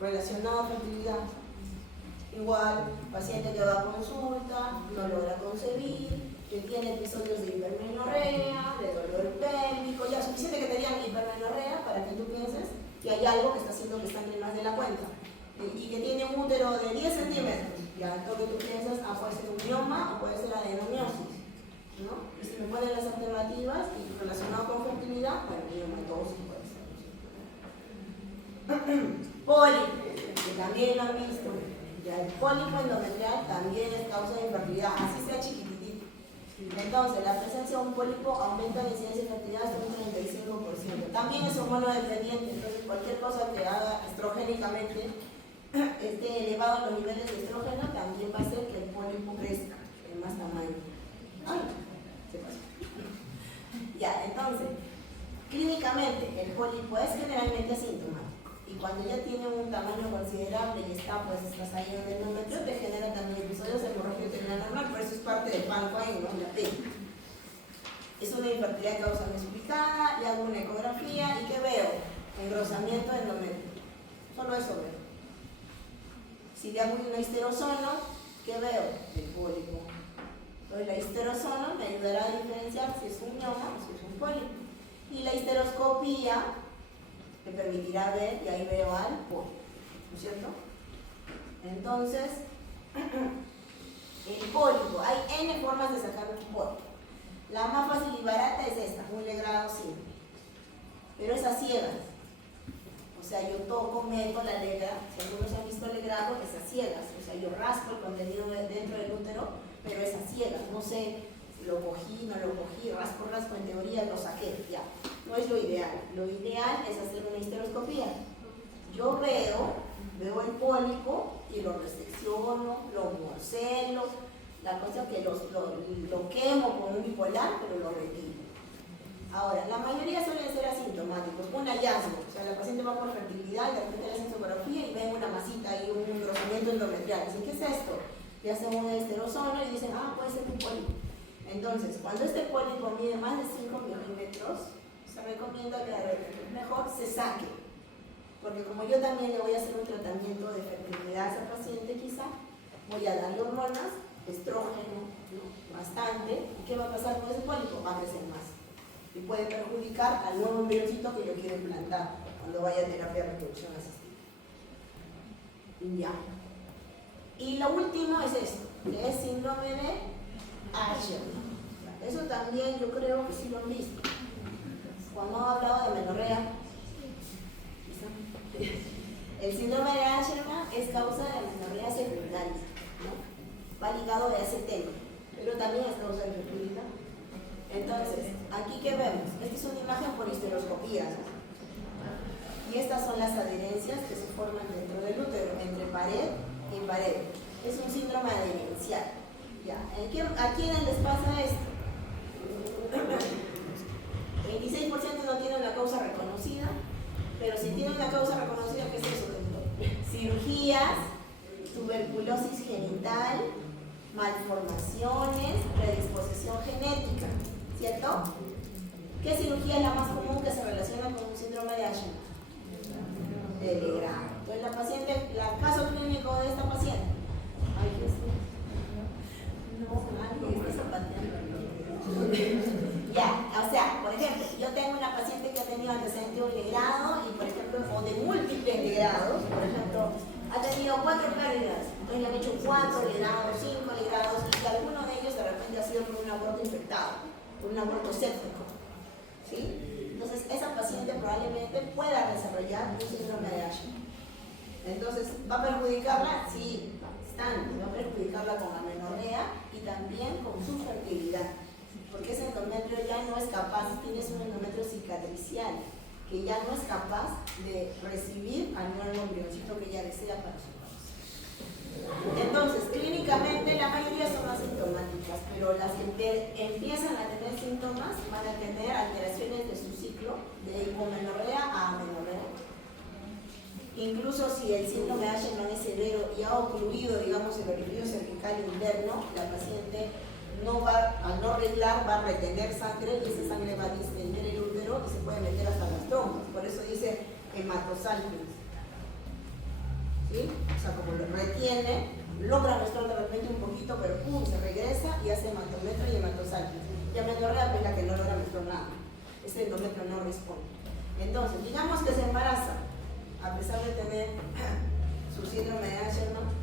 Relacionado a fertilidad. Igual, paciente que va a consulta, no logra concebir, que tiene episodios de hipermenorrea, de dolor pélvico, ya suficiente que te digan hipermenorrea para que tú pienses que hay algo que está haciendo que sangre más de la cuenta y que tiene un útero de 10 centímetros, ya entonces tú piensas, puede ser un mioma o puede ser adenomiosis, ¿no? Y si me ponen las alternativas y relacionado con fertilidad, bueno, miomatosis puede ser. Pólipo, que también lo han visto. Ya, el pólipo endometrial también es causa de infertilidad, así sea chiquititito. Entonces, la presencia de un pólipo aumenta la incidencia de fertilidad hasta un 35%. También es hormono dependiente, entonces cualquier cosa que haga estrogénicamente esté elevado los niveles de estrógeno, también va a hacer que el pólipo crezca en más tamaño. ¡Ay! Se pasó. Ya, entonces, clínicamente, el pólipo es generalmente asintomático. Y cuando ya tiene un tamaño considerable y está saliendo del endometrio, te genera también episodios de hemorragia uterina normal, por eso es parte del panco ahí, ¿no? La T. Es una infertilidad causa no explicada, y hago una ecografía, ¿y qué veo? Engrosamiento del endometrio. Solo eso veo. Si le hago una histerosono, ¿qué veo? El pólipo. Entonces la histerosono me ayudará a diferenciar si es un mioma o si es un pólipo. Y la histeroscopía me permitirá ver, y ahí veo al pólipo, ¿no es cierto? Entonces, El pólipo. Hay N formas de sacar un pólipo. La más fácil y barata es esta, un legrado simple. Pero es a ciegas. O sea, yo toco, meto la legra. Si algunos han visto el legrado, es a ciegas. O sea, yo raspo el contenido dentro del útero, pero es a ciegas. No sé si lo cogí, no lo cogí, raspo, en teoría lo saqué. Ya, no es lo ideal. Lo ideal es hacer una histeroscopía. Yo veo el pólipo y lo resecciono, lo morcelo. La cosa es que lo quemo con un bipolar, pero lo retiro. Ahora, la mayoría suelen ser asintomáticos, un hallazgo, o sea, la paciente va por fertilidad y de repente le hacen sonografía y ven una masita y un engrosamiento endometrial. Dicen, ¿qué es esto? Le hacen un esterosono y dicen, puede ser un pólipo. Entonces, cuando este pólipo mide más de 5 milímetros, se recomienda que mejor se saque. Porque como yo también le voy a hacer un tratamiento de fertilidad a esa paciente quizá, voy a darle hormonas, estrógeno, ¿no? Bastante. ¿Y qué va a pasar con ese pólipo? Va a crecer más. Y puede perjudicar al nuevo embrioncito que yo quiero implantar cuando vaya a terapia de reproducción asistida. Ya. Y lo último es esto, que es síndrome de Asherman. Eso también yo creo que sí lo han visto. Cuando he hablado de menorrea, el síndrome de Asherman es causa de menorrea secundaria, ¿no? Va ligado a ese tema, pero también es causa de fertilidad. Entonces, aquí que vemos, esta es una imagen por histeroscopía, ¿no? Y estas son las adherencias que se forman dentro del útero, entre pared y pared. Es un síndrome adherencial. ¿Ya? ¿A quiénes les pasa esto? 26% no tienen una causa reconocida, pero si tienen una causa reconocida, ¿qué es eso? Cirugías, tuberculosis genital, malformaciones, predisposición genética, ¿cierto? ¿Qué cirugía es la más común que se relaciona con un síndrome de Asherman? El legrado. Entonces la paciente, el caso clínico de esta paciente. Ay, ¿qué es eso? No, nadie está zapateando. Ya, o sea, por ejemplo, yo tengo una paciente que ha tenido antecedente de un legrado y, por ejemplo, o de múltiples legrados, por ejemplo, ha tenido 4 pérdidas, entonces le han hecho 4 legrados, 5 legrados, y alguno de ellos de repente ha sido por un aborto infectado, por un aborto séptico, ¿sí? Entonces, esa paciente probablemente pueda desarrollar un síndrome de Asherman. Entonces, ¿va a perjudicarla? Sí, bastante, va a perjudicarla con la menorrea y también con su fertilidad. Porque ese endometrio ya no es capaz, tienes un endometrio cicatricial, que ya no es capaz de recibir al nuevo embrioncito que ella desea para su causa. Entonces, clínicamente la mayoría son asintomáticas, pero las que empiezan a tener síntomas van a tener alteraciones de su ciclo, de hipomenorrea a amenorrea. Incluso si el síndrome de Asherman es severo y ha ocluido, digamos, el orificio cervical interno, la paciente al no arreglar, va a retener sangre y esa sangre va a distender el útero y se puede meter hasta las trompas. Por eso dice hematosalpingo. ¿Sí? O sea, como lo retiene, logra mostrar de repente un poquito, pero pum, se regresa y hace hematometro y hematosalpingo. Y amenorrea es la que no logra mostrar nada. Este endometrio no responde. Entonces, digamos que se embaraza, a pesar de tener su síndrome de Asherman,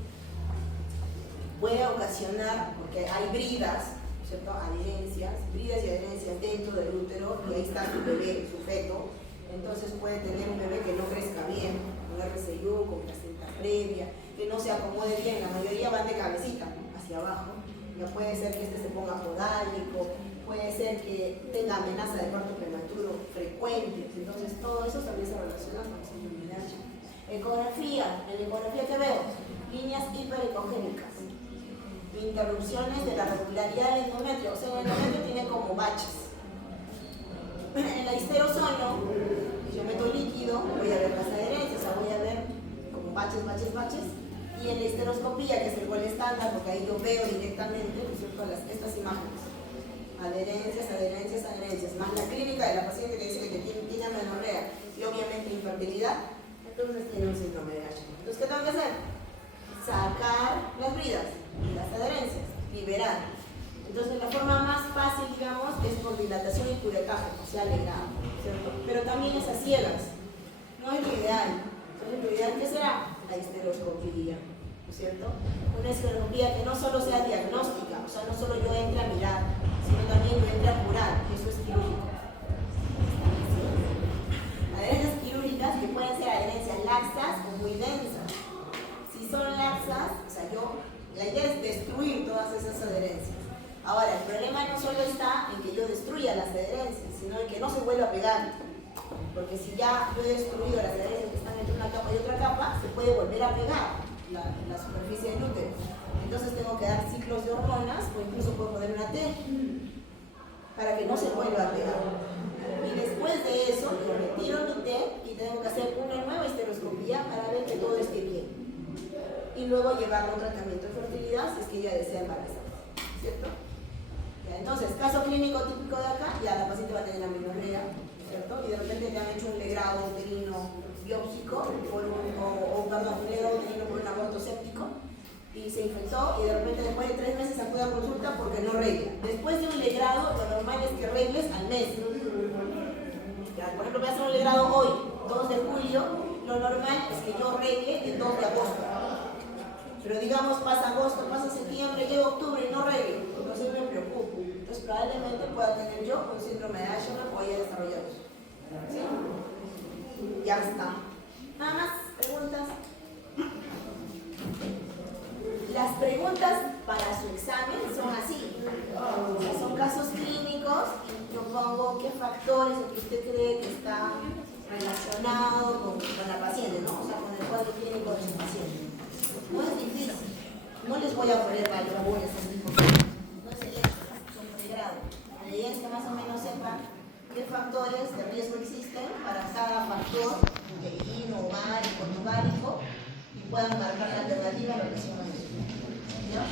puede ocasionar, porque hay bridas, ¿cierto? Bridas y adherencias dentro del útero, y ahí está su bebé, su feto. Entonces puede tener un bebé que no crezca bien, con RCU, con placenta previa, que no se acomode bien. La mayoría van de cabecita, ¿no? Hacia abajo. Ya puede ser que se ponga podálico, puede ser que tenga amenaza de parto prematuro frecuente. Entonces todo eso también se relaciona con el síndrome de Asherman. Ecografía. En la ecografía, ¿qué veo? Líneas hiperecogénicas. Interrupciones de la regularidad del endometrio. O sea, el endometrio tiene como baches. En la histerosono, yo meto líquido, voy a ver las adherencias, o sea, voy a ver como baches. Y en la histeroscopía, que es el gol estándar, porque ahí yo veo directamente, ¿no es cierto?, estas imágenes. Adherencias, más la clínica de la paciente que dice que tiene amenorrea y obviamente infertilidad, entonces tiene un síndrome de Asherman. Entonces, ¿qué tengo que hacer? Sacar las bridas y las adherencias, liberar. Entonces la forma más fácil, digamos, es por dilatación y curetaje, o sea, legrado, ¿cierto? Pero también es a ciegas, no es lo ideal. Entonces lo ideal, ¿qué será? La histeroscopía. ¿no es cierto? Una estereoscopía que no solo sea diagnóstica, o sea, no solo yo entre a mirar, sino también yo entre a curar, que eso es quirúrgico. Adherencias quirúrgicas que pueden ser adherencias laxas o muy densas. Si son laxas, o sea, la idea es destruir todas esas adherencias. Ahora, el problema no solo está en que yo destruya las adherencias, sino en que no se vuelva a pegar. Porque si ya yo he destruido las adherencias que están entre una capa y otra capa, se puede volver a pegar la superficie del útero. Entonces tengo que dar ciclos de hormonas o incluso puedo poner una T para que no se vuelva a pegar. Y después de eso, yo retiro mi T y tengo que hacer una nueva histeroscopía para ver que todo esté bien. Y luego llevarlo a un tratamiento de fertilidad si es que ella desea embarazarse, ¿cierto? Ya, entonces, caso clínico típico de acá, ya la paciente va a tener amenorrea, ¿cierto? Y de repente le han hecho un legrado uterino biópsico, un legrado uterino por un aborto séptico, y se infectó, y de repente después de 3 meses acude a consulta porque no regla. Después de un legrado, lo normal es que regles al mes. Ya, por ejemplo, voy a hacer un legrado hoy, 2 de julio, lo normal es que yo regle el 2 de agosto. Pero digamos, pasa agosto, pasa septiembre, llega octubre y no reglo, entonces me preocupo. Entonces probablemente pueda tener yo un síndrome de Asherman o haya desarrollado eso. ¿Sí? Ya está. Nada más, preguntas. Las preguntas para su examen son así. O sea, son casos clínicos y yo pongo qué factores o que usted cree que está relacionado con la paciente, ¿no? O sea, con el cuadro clínico de su paciente. No es difícil. No les voy a poner valores así porque no es el hecho, son pregrado. La idea es que más o menos sepan qué factores de riesgo existen para cada factor uterino, ovárico, ovárico y puedan marcar la alternativa a lo que son los. ¿Ya?